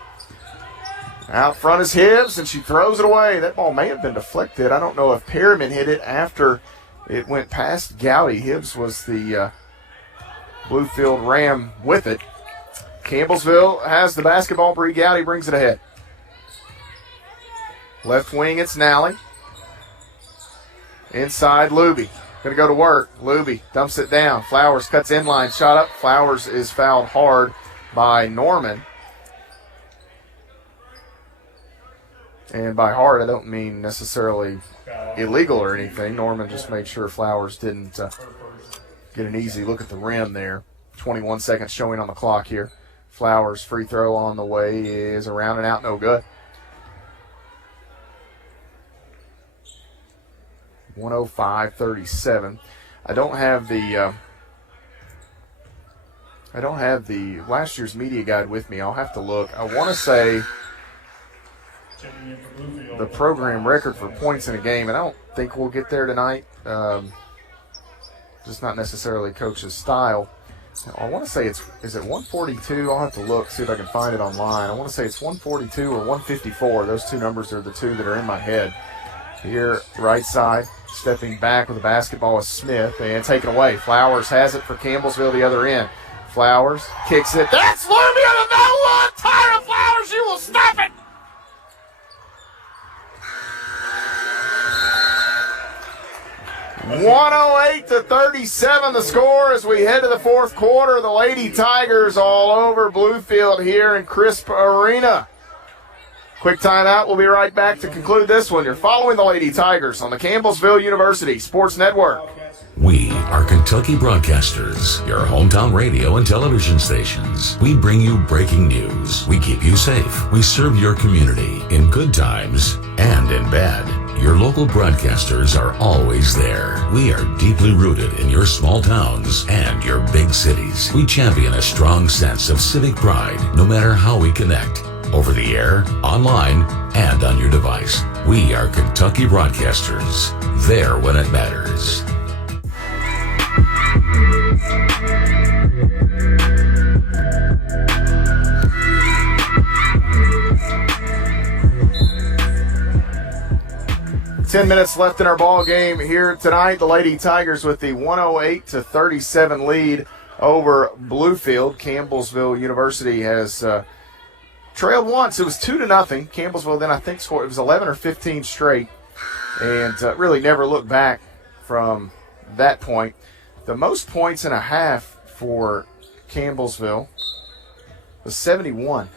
Out front is Hibbs, and she throws it away. That ball may have been deflected. I don't know if Perriman hit it after it went past Gowdy. Hibbs was the Bluefield Ram with it. Campbellsville has the basketball. Bree Gowdy brings it ahead. Left wing, it's Nally. Inside, Luby. Going to go to work. Luby dumps it down. Flowers cuts inline. Shot up. Flowers is fouled hard by Norman. And by hard, I don't mean necessarily illegal or anything. Norman just made sure Flowers didn't get an easy look at the rim there. 21 seconds showing on the clock here. Flowers free throw on the way is around and out, no good. 105-37. I don't have the last year's media guide with me. I'll have to look. I want to say the program record for points in a game, and I don't think we'll get there tonight. Just not necessarily coach's style. I want to say is it 142? I'll have to look, see if I can find it online. I want to say it's 142 or 154. Those two numbers are the two that are in my head. Here, right side, stepping back with the basketball is Smith, and taken away. Flowers has it for Campbellsville, the other end. Flowers kicks it. That's Lumia, the no one. Tyra Flowers, you will stop it. (108-37) the score as we head to the fourth quarter. The Lady Tigers all over Bluefield here in Crisp Arena. Quick timeout. We'll be right back to conclude this one. You're following the Lady Tigers on the Campbellsville University Sports Network. We are Kentucky Broadcasters, your hometown radio and television stations. We bring you breaking news. We keep you safe. We serve your community in good times and in bad. Your local broadcasters are always there. We are deeply rooted in your small towns and your big cities. We champion a strong sense of civic pride, no matter how we connect. Over the air, online, and on your device. We are Kentucky Broadcasters. There when it matters. Ten minutes left in our ball game here tonight. The Lady Tigers with the 108-37 lead over Bluefield. Campbellsville University has trailed once. It was 2-0. Campbellsville then I think scored. It was 11 or 15 straight, and really never looked back from that point. The most points and a half for Campbellsville was 71,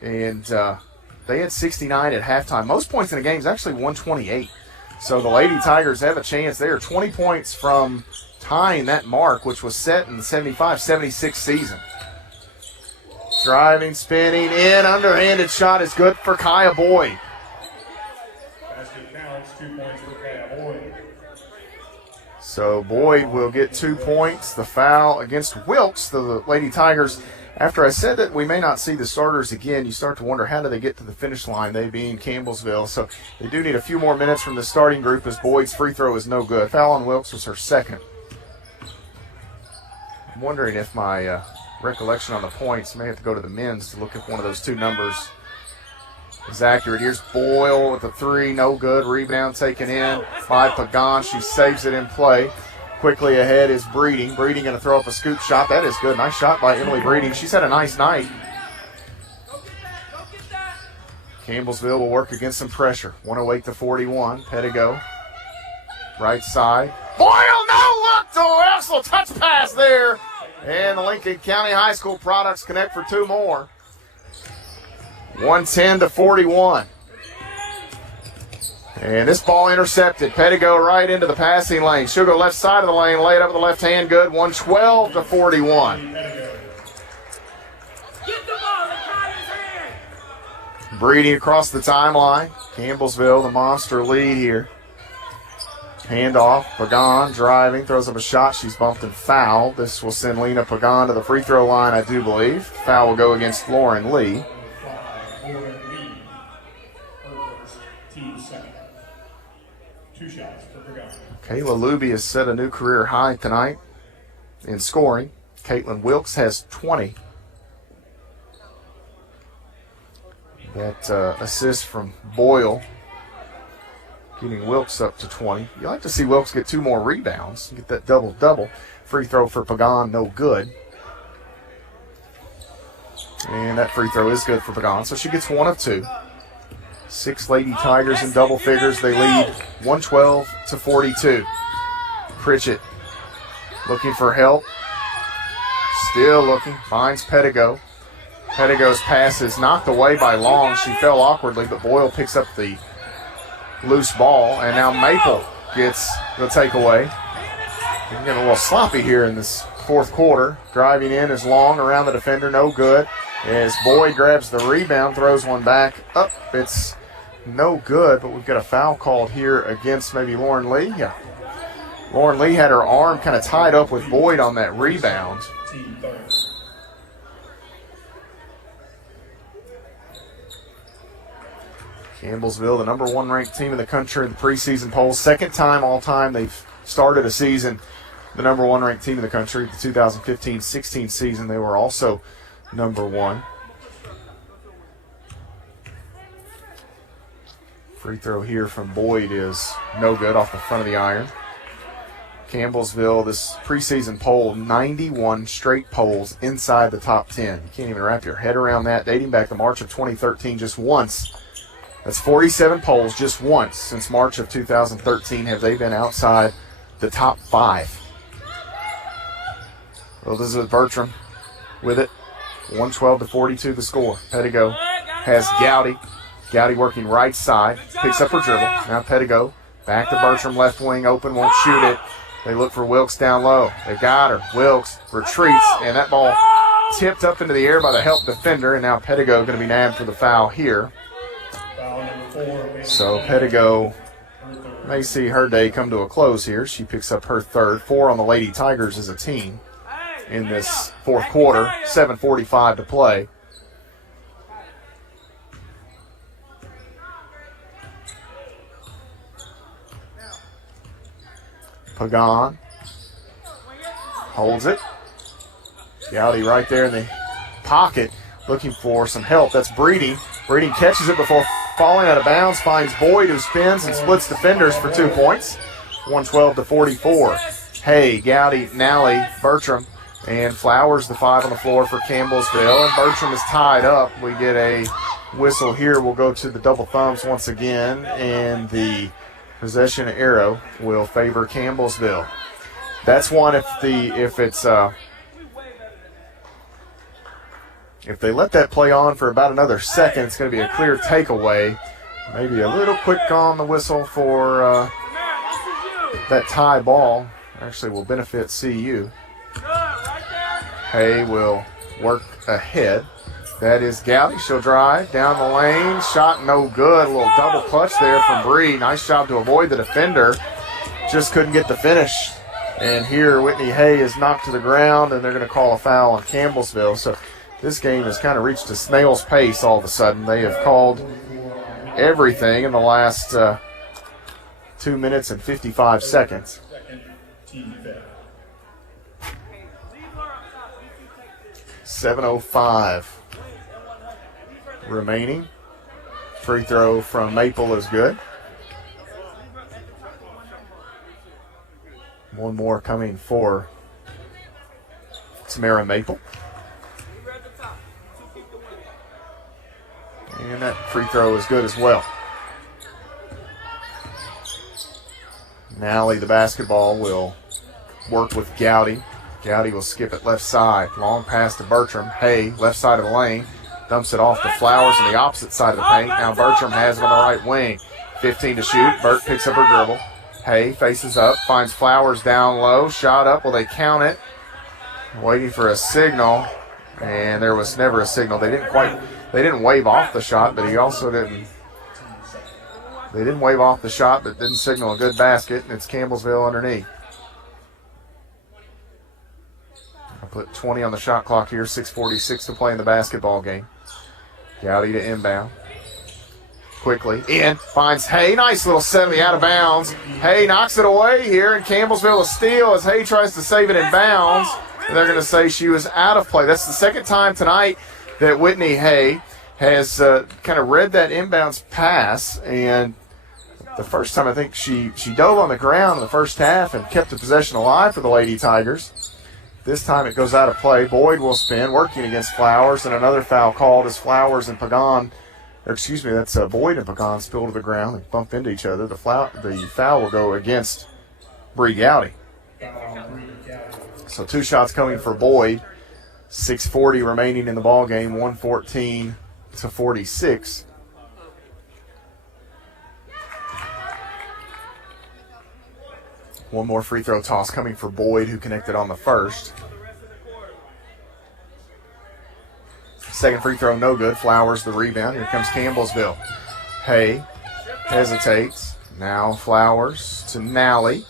and they had 69 at halftime. Most points in a game is actually 128. So the Lady Tigers have a chance. They are 20 points from tying that mark, which was set in the 75-76 season. Driving, spinning, in, underhanded shot is good for Kaya Boyd. Basket counts, 2 points for Kaya Boyd. So Boyd will get 2 points. The foul against Wilkes, the Lady Tigers. After I said that we may not see the starters again, you start to wonder how do they get to the finish line, they being Campbellsville. So they do need a few more minutes from the starting group as Boyd's free throw is no good. Foul on Wilkes was her second. I'm wondering if my recollection on the points may have to go to the men's to look if one of those two numbers is accurate. Here's Boyle with the three, no good. Rebound taken in by Pagan. She saves it in play. Quickly ahead is Breeding. Breeding going to throw up a scoop shot. That is good. Nice shot by Emily Breeding. She's had a nice night. Campbellsville will work against some pressure. 108-41. Pettigo. Right side. Boyle, no look to Wilkes. Little touch pass there. And the Lincoln County High School Products connect for two more. 110-41. And this ball intercepted. Pettigo right into the passing lane. She'll go left side of the lane, lay it up with the left hand. Good. 112-41. Breeding across the timeline. Campbellsville, the monster lead here. Handoff. Pagan driving, throws up a shot. She's bumped and fouled. This will send Lena Pagan to the free throw line, I do believe. Foul will go against Lauren Lee. Kayla Luby has set a new career high tonight in scoring. Caitlin Wilkes has 20. That assist from Boyle, getting Wilkes up to 20. You like to see Wilkes get 2 more rebounds, get that double-double. Free throw for Pagan, no good. And that free throw is good for Pagan, so she gets 1 of 2. 6 Lady Tigers in double figures. They lead 112-42. Pritchett looking for help. Still looking. Finds Pettigo. Pettigo's pass is knocked away by Long. She fell awkwardly, but Boyle picks up the loose ball. And now Maple gets the takeaway. We're getting a little sloppy here in this fourth quarter. Driving in is Long around the defender. No good. As Boyd grabs the rebound, throws one back up. It's no good, but we've got a foul called here against maybe Lauren Lee. Yeah. Lauren Lee had her arm kind of tied up with Boyd on that rebound. Campbellsville, the number 1 ranked team in the country in the preseason polls. Second time all time they've started a season the number 1 ranked team in the country. The 2015-16 season, they were also number 1. Free throw here from Boyd is no good off the front of the iron. Campbellsville, this preseason poll, 91 straight polls inside the top 10. You can't even wrap your head around that. Dating back to March of 2013, just once. That's 47 polls just once since March of 2013 have they been outside the top 5. Elizabeth Bertram with it. 112-42 the score. Pettigo has Gowdy. Gowdy working right side. Picks up her dribble. Now Pettigo back to Bertram, left wing open, won't shoot it. They look for Wilkes down low. They got her. Wilkes retreats, and that ball tipped up into the air by the help defender, and now Pettigo going to be nabbed for the foul here. So Pettigo may see her day come to a close here. She picks up her third. 4 on the Lady Tigers as a team in this fourth quarter. 7:45 to play. Pagan holds it. Gowdy right there in the pocket looking for some help. That's Breeding. Breeding catches it before falling out of bounds, finds Boyd, who spins and splits defenders for 2 points. 112-44. Hay, Gowdy, Nally, Bertram, and Flowers, the 5 on the floor for Campbellsville. And Bertram is tied up. We get a whistle here. We'll go to the double thumbs once again, and the possession arrow will favor Campbellsville. That's one if they let that play on for about another second, it's going to be a clear takeaway. Maybe a little quick on the whistle for that tie ball. Actually will benefit CU. Hay will work ahead. That is Gowdy. She'll drive down the lane. Shot no good. A little double clutch there from Bree. Nice job to avoid the defender. Just couldn't get the finish. And here Whitney Hay is knocked to the ground, and they're going to call a foul on Campbellsville. So this game has kind of reached a snail's pace all of a sudden. They have called everything in the last 2 minutes and 55 seconds. 7:05 remaining. Free throw from Maple is good. One more coming for Tamara Maple. And that free throw is good as well. Nally, the basketball, will work with Gowdy. Gowdy will skip it left side. Long pass to Bertram. Hay, left side of the lane. Dumps it off to Flowers on the opposite side of the paint. Now Bertram has it on the right wing. 15 to shoot. Bert picks up her dribble. Hay faces up, finds Flowers down low. Shot up. Will they count it? Waiting for a signal. And there was never a signal. They didn't wave off the shot, but he also didn't. They didn't wave off the shot, but didn't signal a good basket. And it's Campbellsville underneath. I'll put 20 on the shot clock here. 6:46 to play in the basketball game. Gowdy to inbound. Quickly in, finds Hay. Nice little 70 out of bounds. Hay knocks it away here, and Campbellsville a steal as Hay tries to save it in bounds. And they're going to say she was out of play. That's the second time tonight that Whitney Hay has kind of read that inbounds pass. And the first time I think she dove on the ground in the first half and kept the possession alive for the Lady Tigers. This time it goes out of play. Boyd will spin, working against Flowers, and another foul called as Flowers and Pagan, that's Boyd and Pagan spill to the ground and bump into each other. The foul will go against Bree Gowdy. So 2 shots coming for Boyd. 6:40 remaining in the ball game. 114-46. One more free throw toss coming for Boyd, who connected on the first. Second free throw, no good. Flowers the rebound. Here comes Campbellsville. Hay hesitates. Now Flowers to Nally.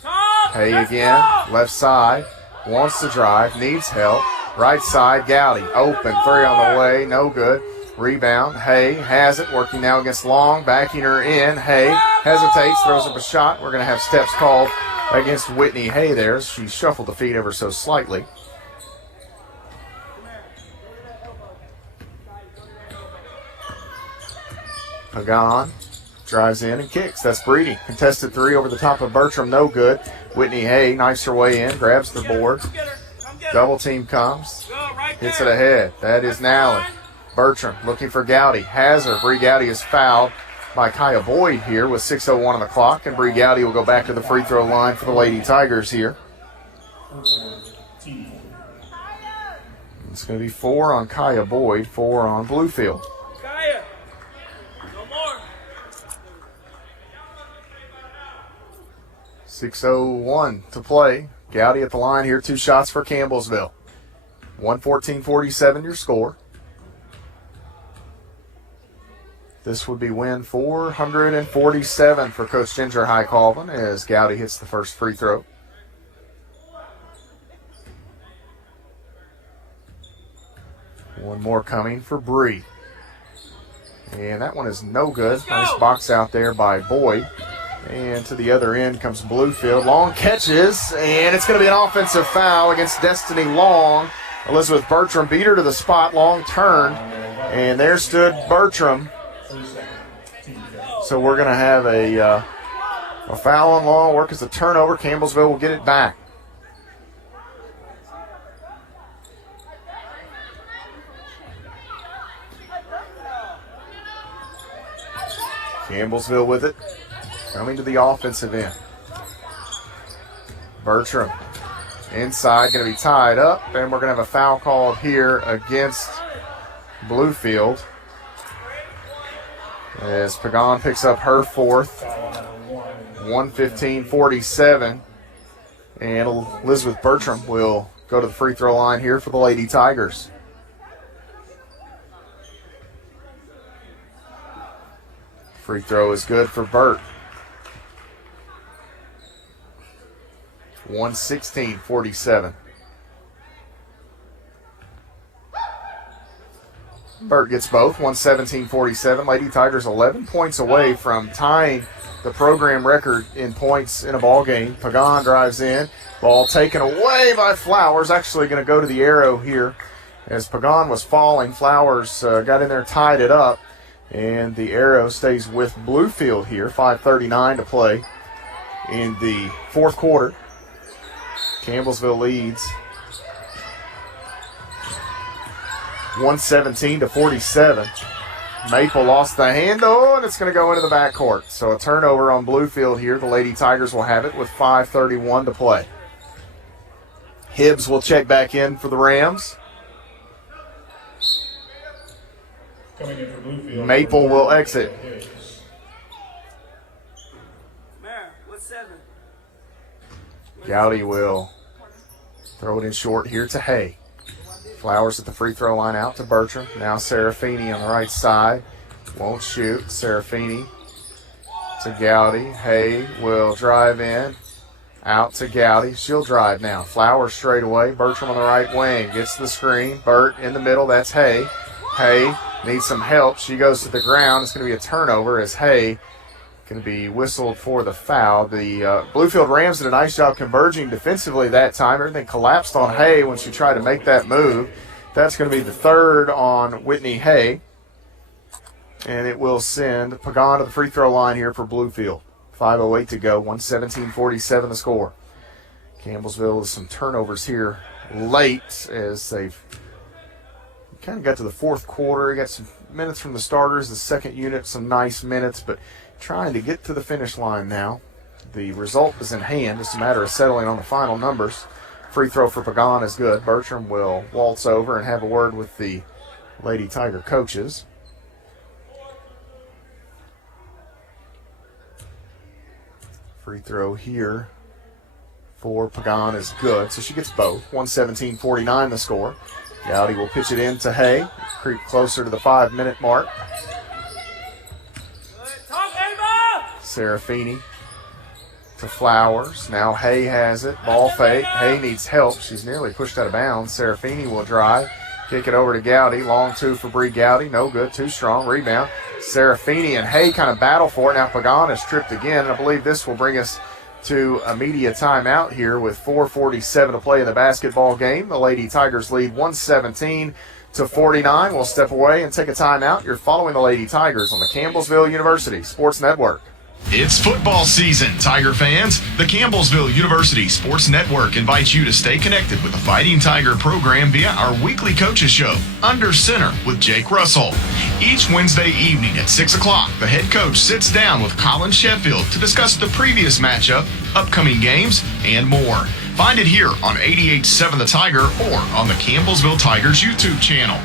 Hay again, left side. Wants to drive, needs help. Right side, Gowdy. Open, three on the way, no good. Rebound, Hay has it, working now against Long, backing her in. Hay hesitates, throws up a shot. We're going to have steps called against Whitney Hay there. She shuffled the feet ever so slightly. Pagan drives in and kicks. That's Breedy. Contested three over the top of Bertram, no good. Whitney Hay knifes her way in, grabs the board. Double team comes, hits it ahead. That is Nally. Bertram looking for Gowdy. Has her. Bree Gowdy is fouled by Kaya Boyd here with 6:01 on the clock, and Bree Gowdy will go back to the free throw line for the Lady Tigers here. It's going to be 4 on Kaya Boyd, 4 on Bluefield. 6:01 to play. Gowdy at the line here, 2 shots for Campbellsville. 114-47 your score. This would be win 447 for Coach Ginger High Colvin as Gowdy hits the first free throw. One more coming for Bree. And that one is no good. Nice box out there by Boyd. And to the other end comes Bluefield. Long catches, and it's going to be an offensive foul against Destiny Long. Elizabeth Bertram beat her to the spot. Long turn, and there stood Bertram. So we're going to have a foul on Long, work as a turnover. Campbellsville will get it back. Campbellsville with it. Coming to the offensive end. Bertram inside, going to be tied up, and we're going to have a foul called here against Bluefield as Pagan picks up her fourth. 115-47, and Elizabeth Bertram will go to the free throw line here for the Lady Tigers. Free throw is good for Burt. 116-47. Burt gets both, 117-47. Lady Tigers 11 points away from tying the program record in points in a ball game. Pagan drives in. Ball taken away by Flowers. Actually going to go to the arrow here as Pagan was falling. Flowers got in there, tied it up, and the arrow stays with Bluefield here. 5:39 to play in the fourth quarter. Campbellsville leads 117-47. Maple lost the handle, and it's going to go into the backcourt. So a turnover on Bluefield here. The Lady Tigers will have it with 5:31 to play. Hibbs will check back in for the Rams. Coming in for Bluefield. Maple will exit. Gowdy will throw it in short here to Hay. Flowers at the free throw line out to Bertram. Now Serafini on the right side. Won't shoot. Serafini to Gowdy. Hay will drive in. Out to Gowdy. She'll drive now. Flowers straight away. Bertram on the right wing. Gets the screen. Burt in the middle. That's Hay. Hay needs some help. She goes to the ground. It's going to be a turnover as Hay going to be whistled for the foul. The Bluefield Rams did a nice job converging defensively that time. Everything collapsed on Hay when she tried to make that move. That's going to be the third on Whitney Hay. And it will send Pagan to the free throw line here for Bluefield. 5:08 to go. 117-47 the score. Campbellsville with some turnovers here late as they've kind of got to the fourth quarter. Got some minutes from the starters. The second unit, some nice minutes, but trying to get to the finish line now. The result is in hand. It's a matter of settling on the final numbers. Free throw for Pagan is good. Bertram will waltz over and have a word with the Lady Tiger coaches. Free throw here for Pagan is good, so she gets both. 117-49 the score. Gowdy will pitch it in to Hay. Creep closer to the 5-minute mark. Serafini to Flowers. Now Hay has it. Ball fake. Hay needs help. She's nearly pushed out of bounds. Serafini will drive. Kick it over to Gowdy. Long two for Bree Gowdy. No good. Too strong. Rebound. Serafini and Hay kind of battle for it. Now Pagan is tripped again. And I believe this will bring us to a media timeout here with 4:47 to play in the basketball game. The Lady Tigers lead 117-49. We'll step away and take a timeout. You're following the Lady Tigers on the Campbellsville University Sports Network. It's football season, Tiger fans. The Campbellsville University Sports Network invites you to stay connected with the Fighting Tiger program via our weekly coaches show, Under Center with Jake Russell. Each Wednesday evening at 6 o'clock, the head coach sits down with Colin Sheffield to discuss the previous matchup, upcoming games, and more. Find it here on 88.7 The Tiger or on the Campbellsville Tigers YouTube channel.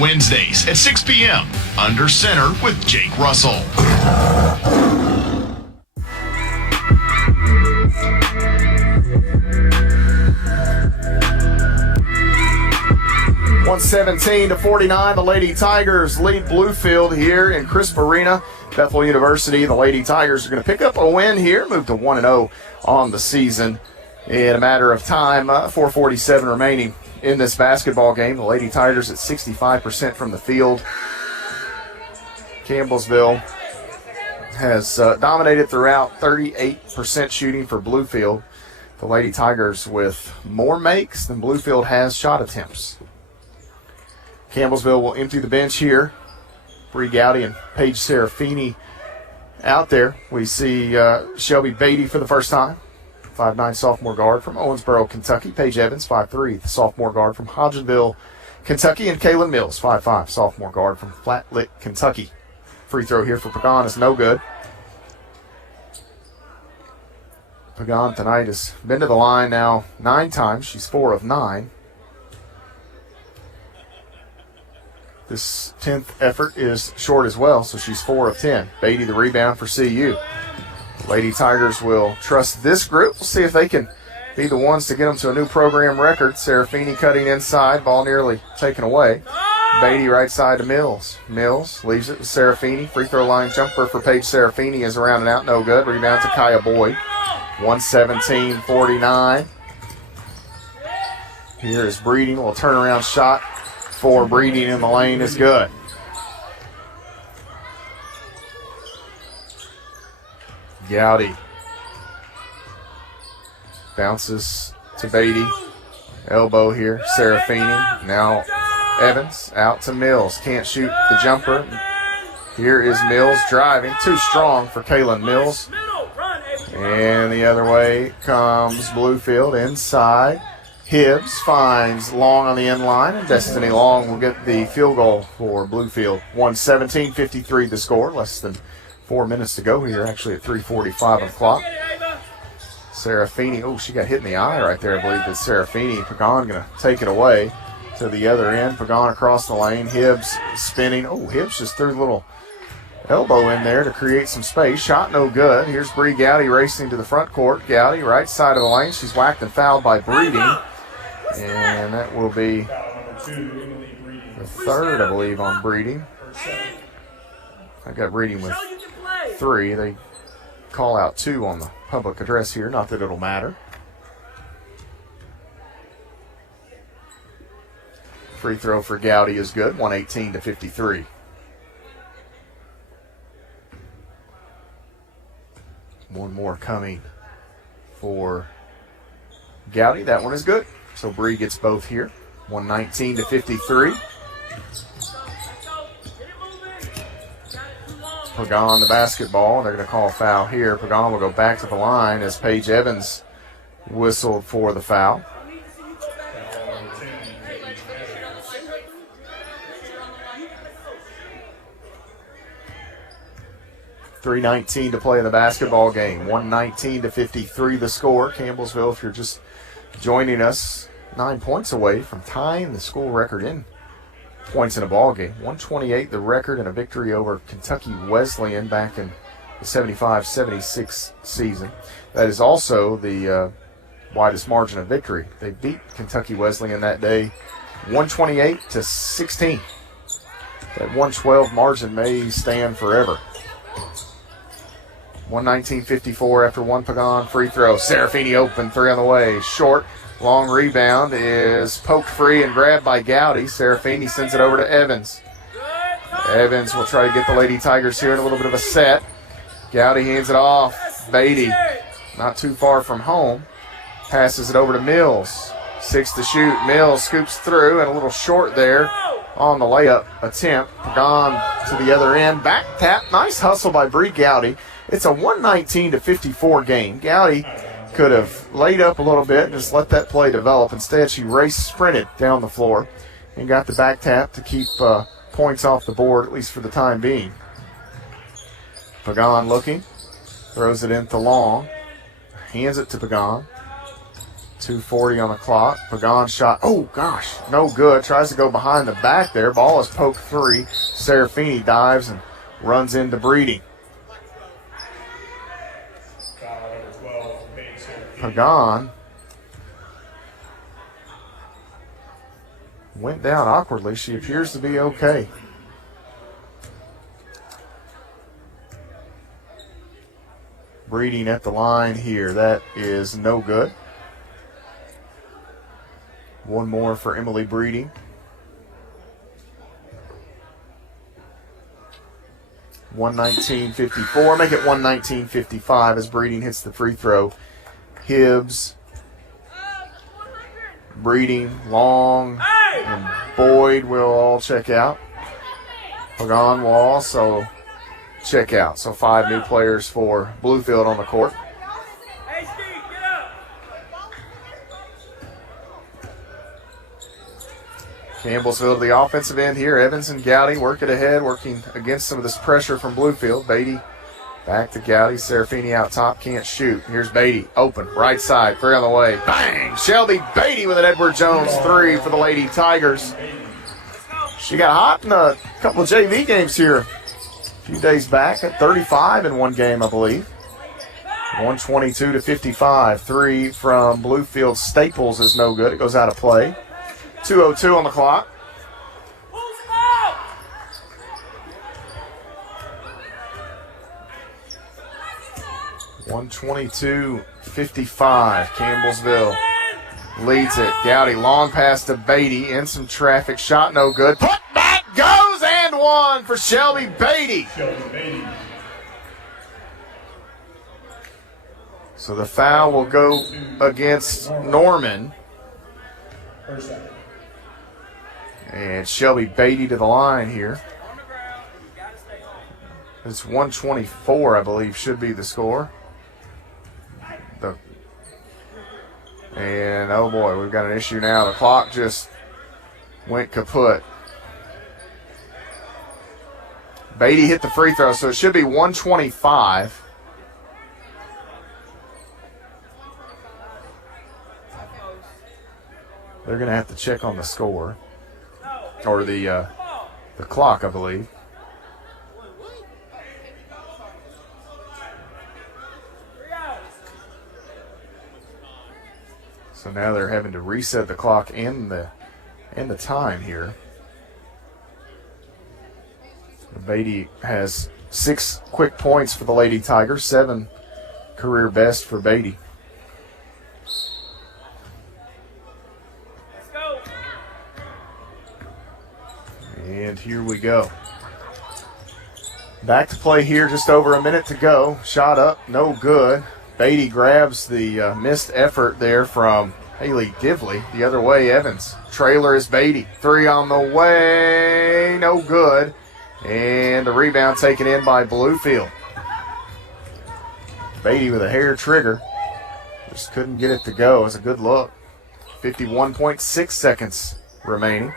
Wednesdays at 6 p.m., Under Center with Jake Russell. 117-49, the Lady Tigers lead Bluefield here in Crisp Arena. Bethel University, the Lady Tigers are going to pick up a win here, move to 1-0 on the season in a matter of time. 4:47 remaining in this basketball game. The Lady Tigers at 65% from the field. Campbellsville has dominated throughout, 38% shooting for Bluefield. The Lady Tigers with more makes than Bluefield has shot attempts. Campbellsville will empty the bench here. Bree Gowdy and Paige Serafini out there. We see Shelby Beatty for the first time, 5'9" sophomore guard from Owensboro, Kentucky. Paige Evans, 5'3", the sophomore guard from Hodgenville, Kentucky. And Kaylin Mills, 5'5", sophomore guard from Flat Lick, Kentucky. Free throw here for Pagan is no good. Pagan tonight has been to the line now 9 times. She's 4 of 9. This 10th effort is short as well, so she's 4 of 10. Beatty the rebound for CU. Lady Tigers will trust this group. We'll see if they can be the ones to get them to a new program record. Serafini cutting inside, ball nearly taken away. Beatty right side to Mills. Mills leaves it with Serafini. Free throw line jumper for Paige Serafini is around and out, no good. Rebound to Kaya Boyd. 117-49. Here is Breeding. Will turnaround shot for Breeding in the lane is good. Gowdy bounces to Beatty. Elbow here. Serafini. Now Evans out to Mills. Can't shoot the jumper. Here is Mills driving. Too strong for Kaylin Mills. And the other way comes Bluefield inside. Hibbs finds Long on the end line, and Destiny Long will get the field goal for Bluefield. 117-53 the score. Less than 4 minutes to go here, actually at 3:45 on the clock. Serafini, oh, she got hit in the eye right there, I believe. But Serafini, Pagan going to take it away to the other end. Pagan across the lane. Hibbs spinning. Oh, Hibbs just threw a little elbow in there to create some space. Shot no good. Here's Bree Gowdy racing to the front court. Gowdy, right side of the lane. She's whacked and fouled by Breeding. And that will be the third, I believe, on Breeding. I got Breeding with 3. They call out 2 on the public address here. Not that it'll matter. Free throw for Gowdy is good. 118-53. One more coming for Gowdy. That one is good. So Bree gets both here. 119-53. Pagan the basketball. They're going to call a foul here. Pagan will go back to the line as Paige Evans whistled for the foul. .319 to play in the basketball game. 119-53 the score. Campbellsville, if you're just joining us, 9 points away from tying the school record in points in a ball game. 128 the record and a victory over Kentucky Wesleyan back in the 75-76 season. That is also the widest margin of victory. They beat Kentucky Wesleyan that day 128-16. That 112 margin may stand forever. 119-54 after one Pagan free throw. Serafini open, three on the way. Short, long rebound is poked free and grabbed by Gowdy. Serafini sends it over to Evans. Evans will try to get the Lady Tigers here in a little bit of a set. Gowdy hands it off. Beatty, not too far from home, passes it over to Mills. 6 to shoot. Mills scoops through and a little short there on the layup attempt. Pagan to the other end. Back tap. Nice hustle by Bree Gowdy. It's a 119-54 game. Gowdy could have laid up a little bit and just let that play develop. Instead, she sprinted down the floor and got the back tap to keep points off the board, at least for the time being. Pagan looking. Throws it into Long. Hands it to Pagan. 2:40 on the clock. Pagan shot. Oh, gosh. No good. Tries to go behind the back there. Ball is poked free. Serafini dives and runs into Breeding. Pagan went down awkwardly. She appears to be okay. Breeding at the line here. That is no good. One more for Emily Breeding. $119.54. Make it $119.55 as Breeding hits the free throw. Hibbs, Breeding, Long, and Boyd will all check out. Pagan will also check out. So 5 new players for Bluefield on the court. Campbellsville to the offensive end here. Evans and Gowdy work it ahead, working against some of this pressure from Bluefield. Beatty back to Gowdy. Serafini out top, can't shoot. Here's Beatty, open, right side, three on the way. Bang! Shelby Beatty with an Edward Jones three for the Lady Tigers. She got hot in a couple of JV games here a few days back at 35 in one game, I believe. 122-55. Three from Bluefield Staples is no good. It goes out of play. 2:02 on the clock. $122-55. Campbellsville leads it. Gowdy, long pass to Beatty. In some traffic. Shot no good. Put back goes and one for Shelby Beatty. So the foul will go against Norman. And Shelby Beatty to the line here. It's 124, I believe, should be the score. And, oh boy, we've got an issue now. The clock just went kaput. Beatty hit the free throw, so it should be 125. They're going to have to check on the score. Or the clock, I believe. So now they're having to reset the clock and the time here. Beatty has 6 quick points for the Lady Tigers, 7 career best for Beatty. And here we go. Back to play here, just over a minute to go. Shot up, no good. Beatty grabs the missed effort there from Haley Divley. The other way, Evans. Trailer is Beatty. Three on the way, no good. And the rebound taken in by Bluefield. Beatty with a hair trigger. Just couldn't get it to go. It was a good look. 51.6 seconds remaining.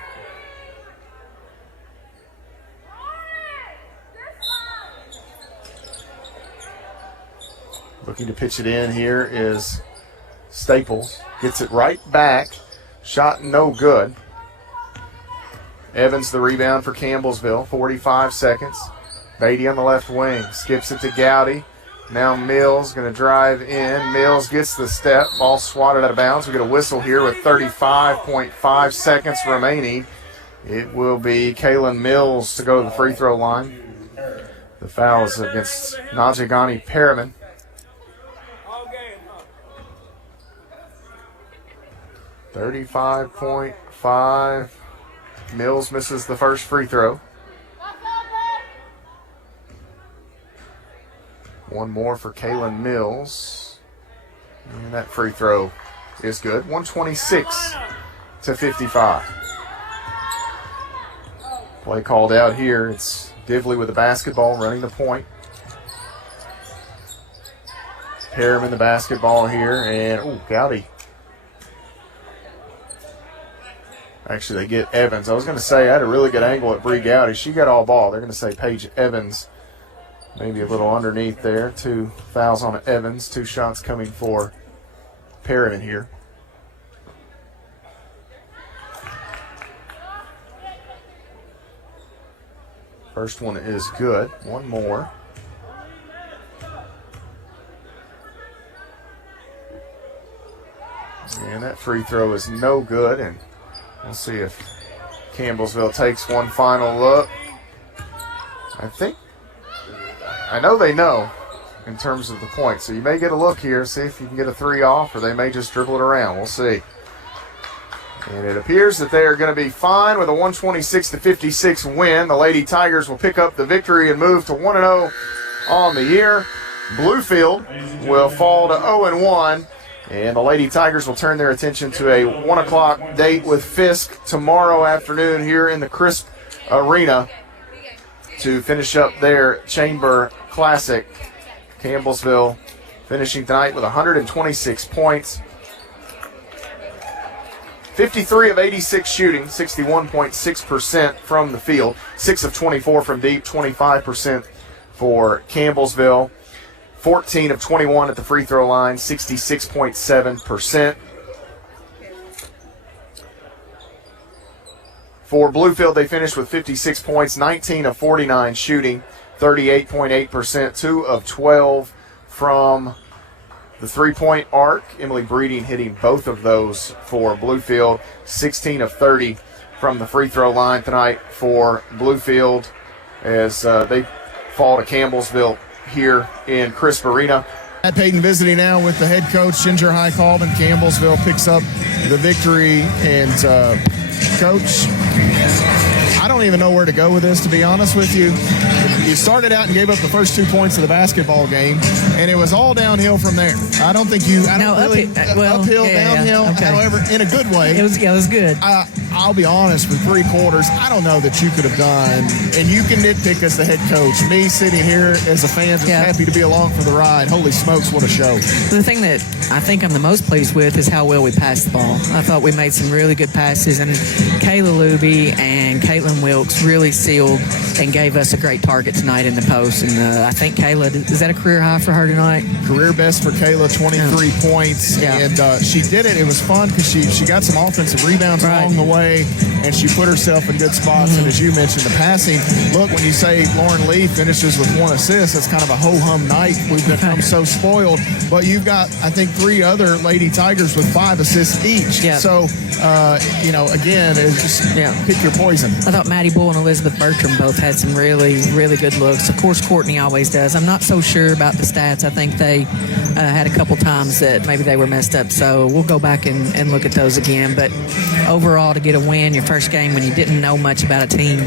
Looking to pitch it in here is Staples. Gets it right back. Shot no good. Evans the rebound for Campbellsville. 45 seconds. Beatty on the left wing. Skips it to Gowdy. Now Mills going to drive in. Mills gets the step. Ball swatted out of bounds. We get a whistle here with 35.5 seconds remaining. It will be Kaylin Mills to go to the free throw line. The foul is against Najagani Perriman. .5. Mills misses the first free throw. One more for Kaylin Mills. And that free throw is good. 126-55. Play called out here. It's Divley with the basketball running the point. Perriman the basketball here. And, Gowdy. Actually, they get Evans. I was going to say I had a really good angle at Bree Gowdy. She got all ball. They're going to say Paige Evans. Maybe a little underneath there. 2 fouls on Evans. 2 shots coming for Perriman here. First one is good. One more. And that free throw is no good. And we'll see if Campbellsville takes one final look. I know they know in terms of the point. So you may get a look here, see if you can get a 3 off, or they may just dribble it around. We'll see. And it appears that they are going to be fine with a 126-56 win. The Lady Tigers will pick up the victory and move to 1-0 on the year. Bluefield will fall to 0-1. And the Lady Tigers will turn their attention to a 1 o'clock date with Fisk tomorrow afternoon here in the Crisp Arena to finish up their Chamber Classic. Campbellsville finishing tonight with 126 points. 53 of 86 shooting, 61.6% from the field. 6 of 24 from deep, 25% for Campbellsville. 14 of 21 at the free throw line, 66.7%. For Bluefield, they finished with 56 points, 19 of 49 shooting, 38.8%, 2 of 12 from the three-point arc. Emily Breeding hitting both of those for Bluefield, 16 of 30 from the free throw line tonight for Bluefield as they fall to Campbellsville here in Crisp Arena. Matt Payton visiting now with the head coach, Ginger Highcalden. Campbellsville picks up the victory. And, Coach, I don't even know where to go with this, to be honest with you. You started out and gave up the first 2 points of the basketball game, and it was all downhill from there. I don't think you – uphill, downhill, okay. However, in a good way. It was good. I'll be honest, for 3 quarters, I don't know that you could have done, and you can nitpick as the head coach. Me sitting here as a fan just happy to be along for the ride. Holy smokes, what a show. The thing that I think I'm the most pleased with is how well we passed the ball. I thought we made some really good passes, and Kayla Luby and Caitlin Wilkes really sealed and gave us a great target tonight in the post. And I think Kayla, is that a career high for her tonight? Career best for Kayla, 23 points. Yeah. And she did it. It was fun because she got some offensive rebounds along the way, and she put herself in good spots. And as you mentioned, the passing, look, when you say Lauren Lee finishes with 1 assist, that's kind of a ho-hum night. We've become so spoiled. But you've got, I think, 3 other Lady Tigers with 5 assists each. Yeah. So, again, it's just pick your poison. I thought Maddie Bull and Elizabeth Bertram both had some really, really good looks. Of course, Courtney always does. I'm not so sure about the stats. I think they had a couple times that maybe they were messed up. So we'll go back and look at those again. But overall, to get a win, your first game when you didn't know much about a team,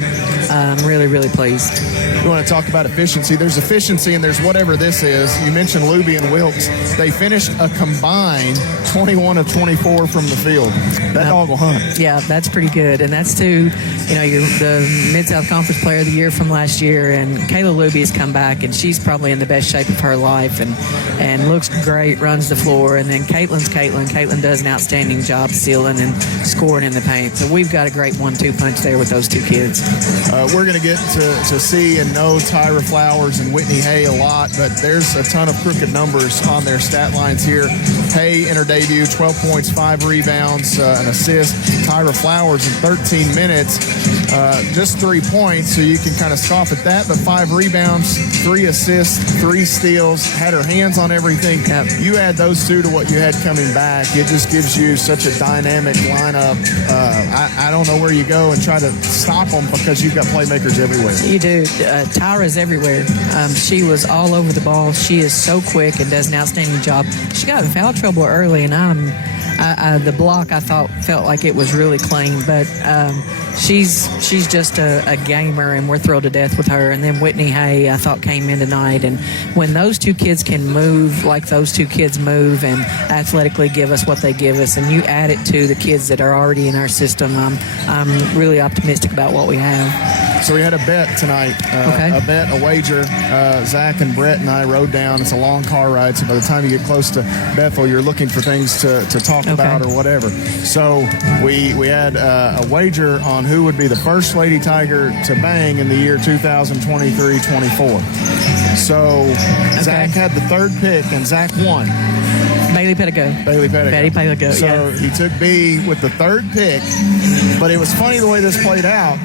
I'm really, really pleased. You want to talk about efficiency? There's efficiency and there's whatever this is. You mentioned Luby and Wilkes. They finished a combined 21 of 24 from the field. That dog will hunt. Yeah, that's pretty good. And that's you're the Mid-South Conference Player of the Year from last year. And Kayla Luby has come back, and she's probably in the best shape of her life and looks great, runs the floor. And then Caitlin's Caitlin. Caitlin does an outstanding job sealing and scoring in the paint. So we've got a great 1-2 punch there with those 2 kids. We're going to get to see and know Tyra Flowers and Whitney Hay a lot, but there's a ton of crooked numbers on their stat lines here. Hay in her debut, 12 points, 5 rebounds, an assist. Tyra Flowers in 13 minutes, just 3 points, so you can kind of scoff at that, but 5 rebounds, 3 assists, 3 steals, had her hands on everything. Yep. You add those 2 to what you had coming back, it just gives you such a dynamic lineup. I don't know where you go and try to stop them because you've got got playmakers everywhere. You do. Tyra's everywhere. She was all over the ball. She is so quick and does an outstanding job. She got in foul trouble early, and the block I thought felt like it was really clean, but she's just a gamer, and we're thrilled to death with her. And then Whitney Hay, I thought, came in tonight, and when those two kids can move like those two kids move and athletically give us what they give us, and you add it to the kids that are already in our system, I'm really optimistic about what we have. So we had a bet tonight, a wager. Zach and Brett and I rode down. It's a long car ride, so by the time you get close to Bethel, you're looking for things to talk about or whatever. So we had a wager on who would be the first Lady Tiger to bang in the year 2023-24. So Zach had the third pick, and Zach won. Bailey Pettigo. So he took B with the third pick, but it was funny the way this played out.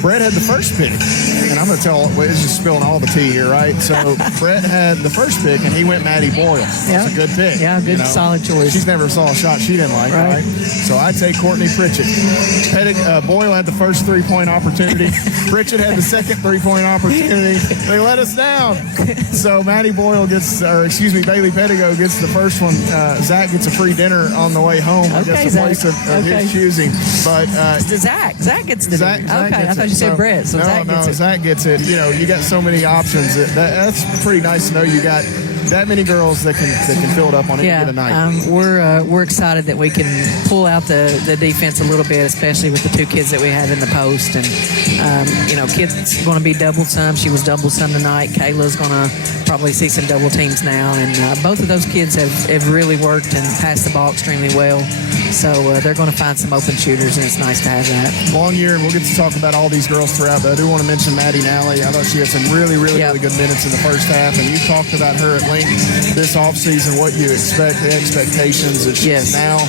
Brett had the first pick, and I'm going to it's just spilling all the tea here, right? So Brett had the first pick, and he went Maddie Boyle. That's a good pick. Yeah, good, solid choice. She's never saw a shot she didn't like, right? So I take Courtney Pritchett. Boyle had the first three-point opportunity. Pritchett had the second three-point opportunity. They let us down. So Maddie Boyle Bailey Pettigo gets the first one. Zach gets a free dinner on the way home. I guess a place of his choosing. But Zach gets the dinner. I thought you said Brett. So Zach gets it. You got so many options. That's pretty nice to know you got that many girls that can fill it up on any given night. We're excited that we can pull out the defense a little bit, especially with the two kids that we have in the post. And kids going to be doubled some. She was doubled some tonight. Kayla's going to probably see some double teams now, and both of those kids have really worked and passed the ball extremely well. So they're going to find some open shooters, and it's nice to have that. Long year, and we'll get to talk about all these girls throughout, but I do want to mention Maddie Nally. I thought she had some really good minutes in the first half, and you talked about her at length this offseason, what you expect, the expectations. That she's now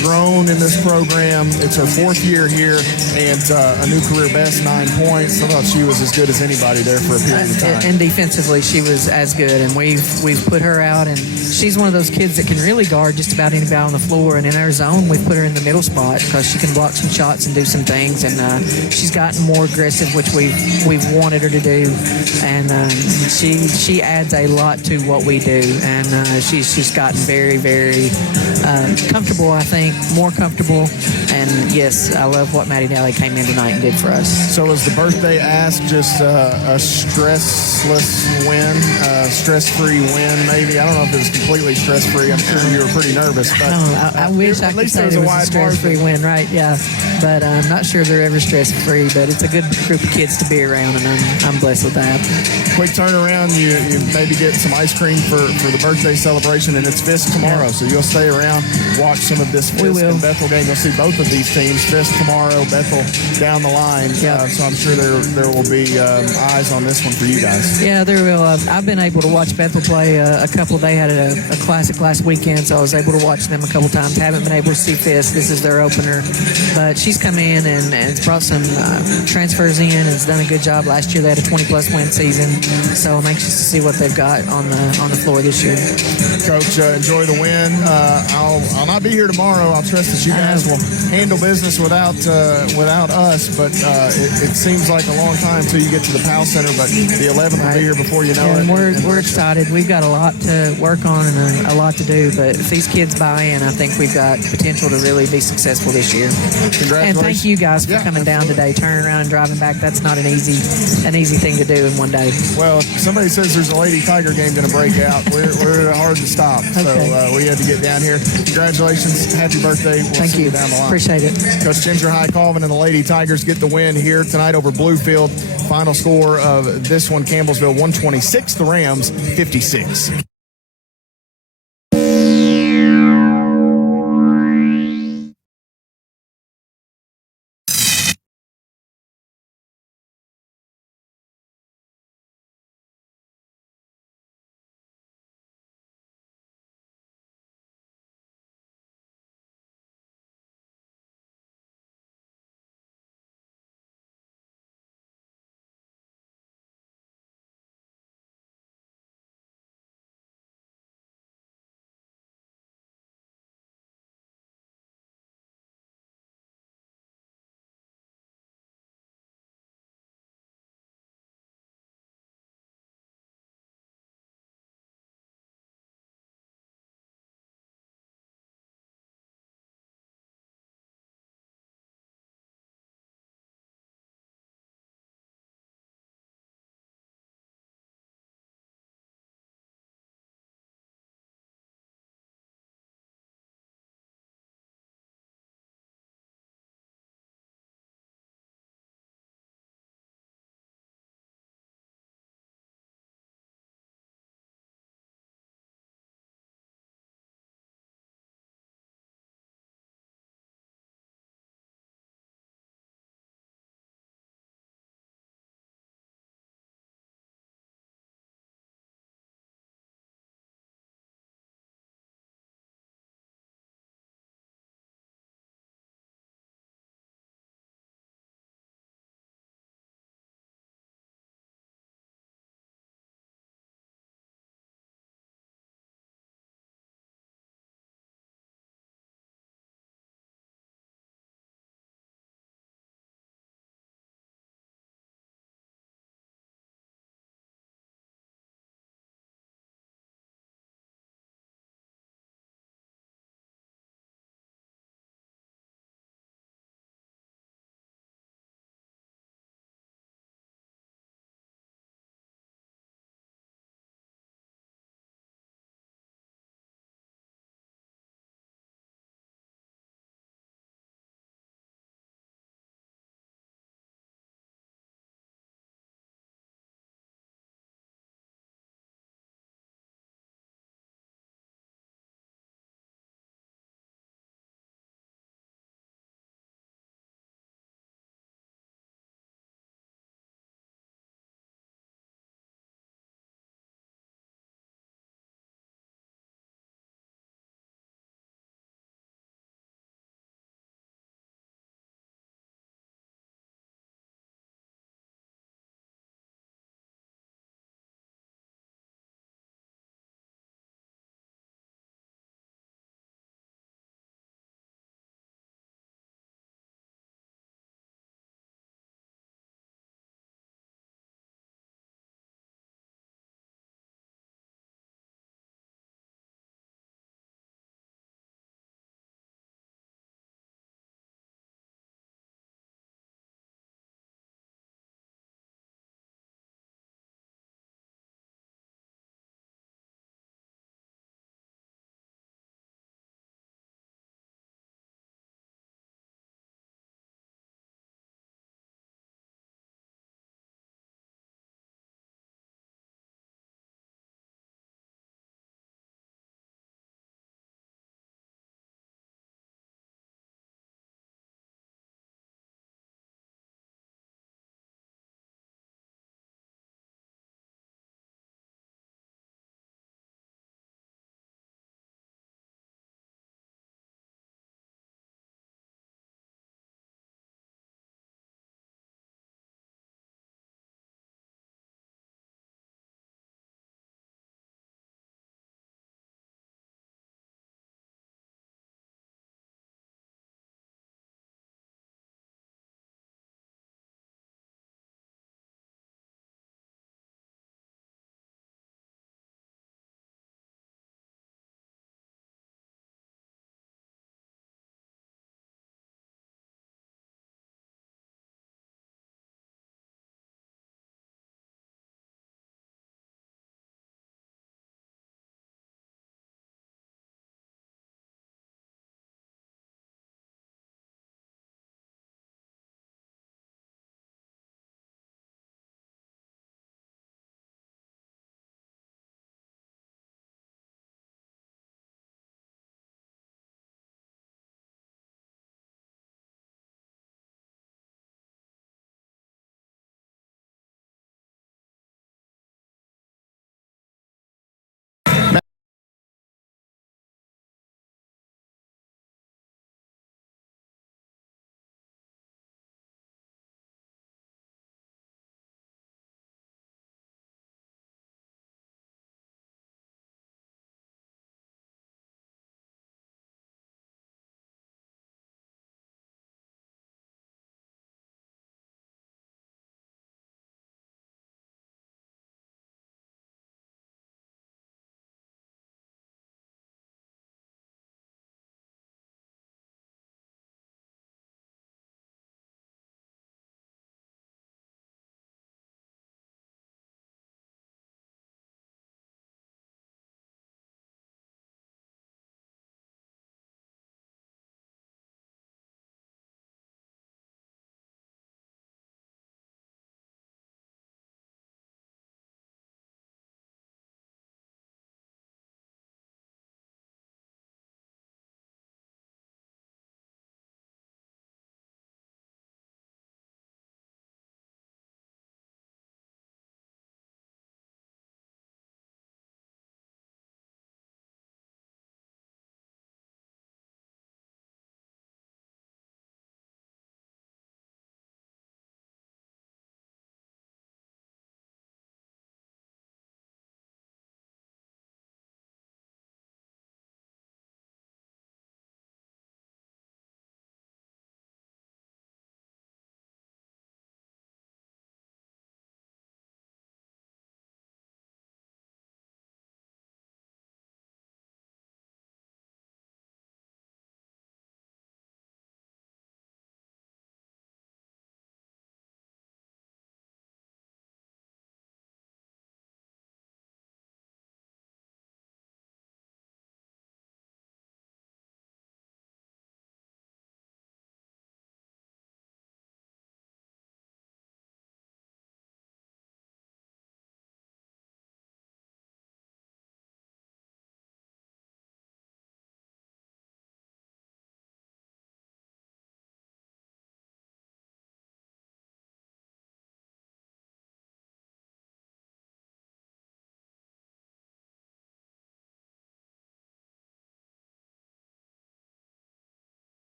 grown in this program. It's her fourth year here, and a new career best, 9 points. I thought she was as good as anybody there for a period of time. And defensively, she was as good, and we've put her out, and she's one of those kids that can really guard just about anybody on the floor. And in our zone, we've put her in the middle spot because she can block some shots and do some things, and she's gotten more aggressive, which we've wanted her to do, and she adds a lot to what we do, and she's just gotten very, very comfortable, I think, more comfortable. And yes, I love what Maddie Nally came in tonight and did for us. So was the birthday ask just a stressless win, stress-free win maybe? I don't know if it was completely stress-free. I'm sure you were pretty nervous. But I wish I could say it was a stress-free win, right? Yeah, but I'm not sure they're ever stress-free, but it's a good group of kids to be around, and I'm blessed with that. Quick turnaround, you maybe get some ice cream for the birthday celebration, and it's Fisk tomorrow, so you'll stay around, watch some of this Fisk and Bethel game. You'll see both of these teams, Fisk tomorrow, Bethel down the line. So I'm sure there will be eyes on this one for you guys. Yeah, there will. I've been able to watch Bethel play a couple. They had a classic last weekend, so I was able to watch them a couple times. Haven't been able to see Fisk. This is their opener, but she's come in and brought some transfers in and has done a good job. Last year they had a 20-plus win season, so I'm anxious to see what they've got on the floor this year. Coach, enjoy the win. I'll not be here tomorrow. I'll trust that you guys will handle business without us, but it seems like a long time until you get to the Powell Center, but the 11th will be here before you know it. And we're excited. We've got a lot to work on and a lot to do, but if these kids buy in, I think we've got potential to really be successful this year. Congratulations. And thank you guys for coming down today, turning around and driving back. That's not an easy thing to do in one day. Well, if somebody says there's a Lady Tiger game going to break out, we're hard to stop. So we had to get down here. Congratulations. Happy birthday. We'll Thank see you. Down the line. Appreciate it. Coach Ginger High Colvin and the Lady Tigers get the win here tonight over Bluefield. Final score of this one, Campbellsville 126, the Rams 56.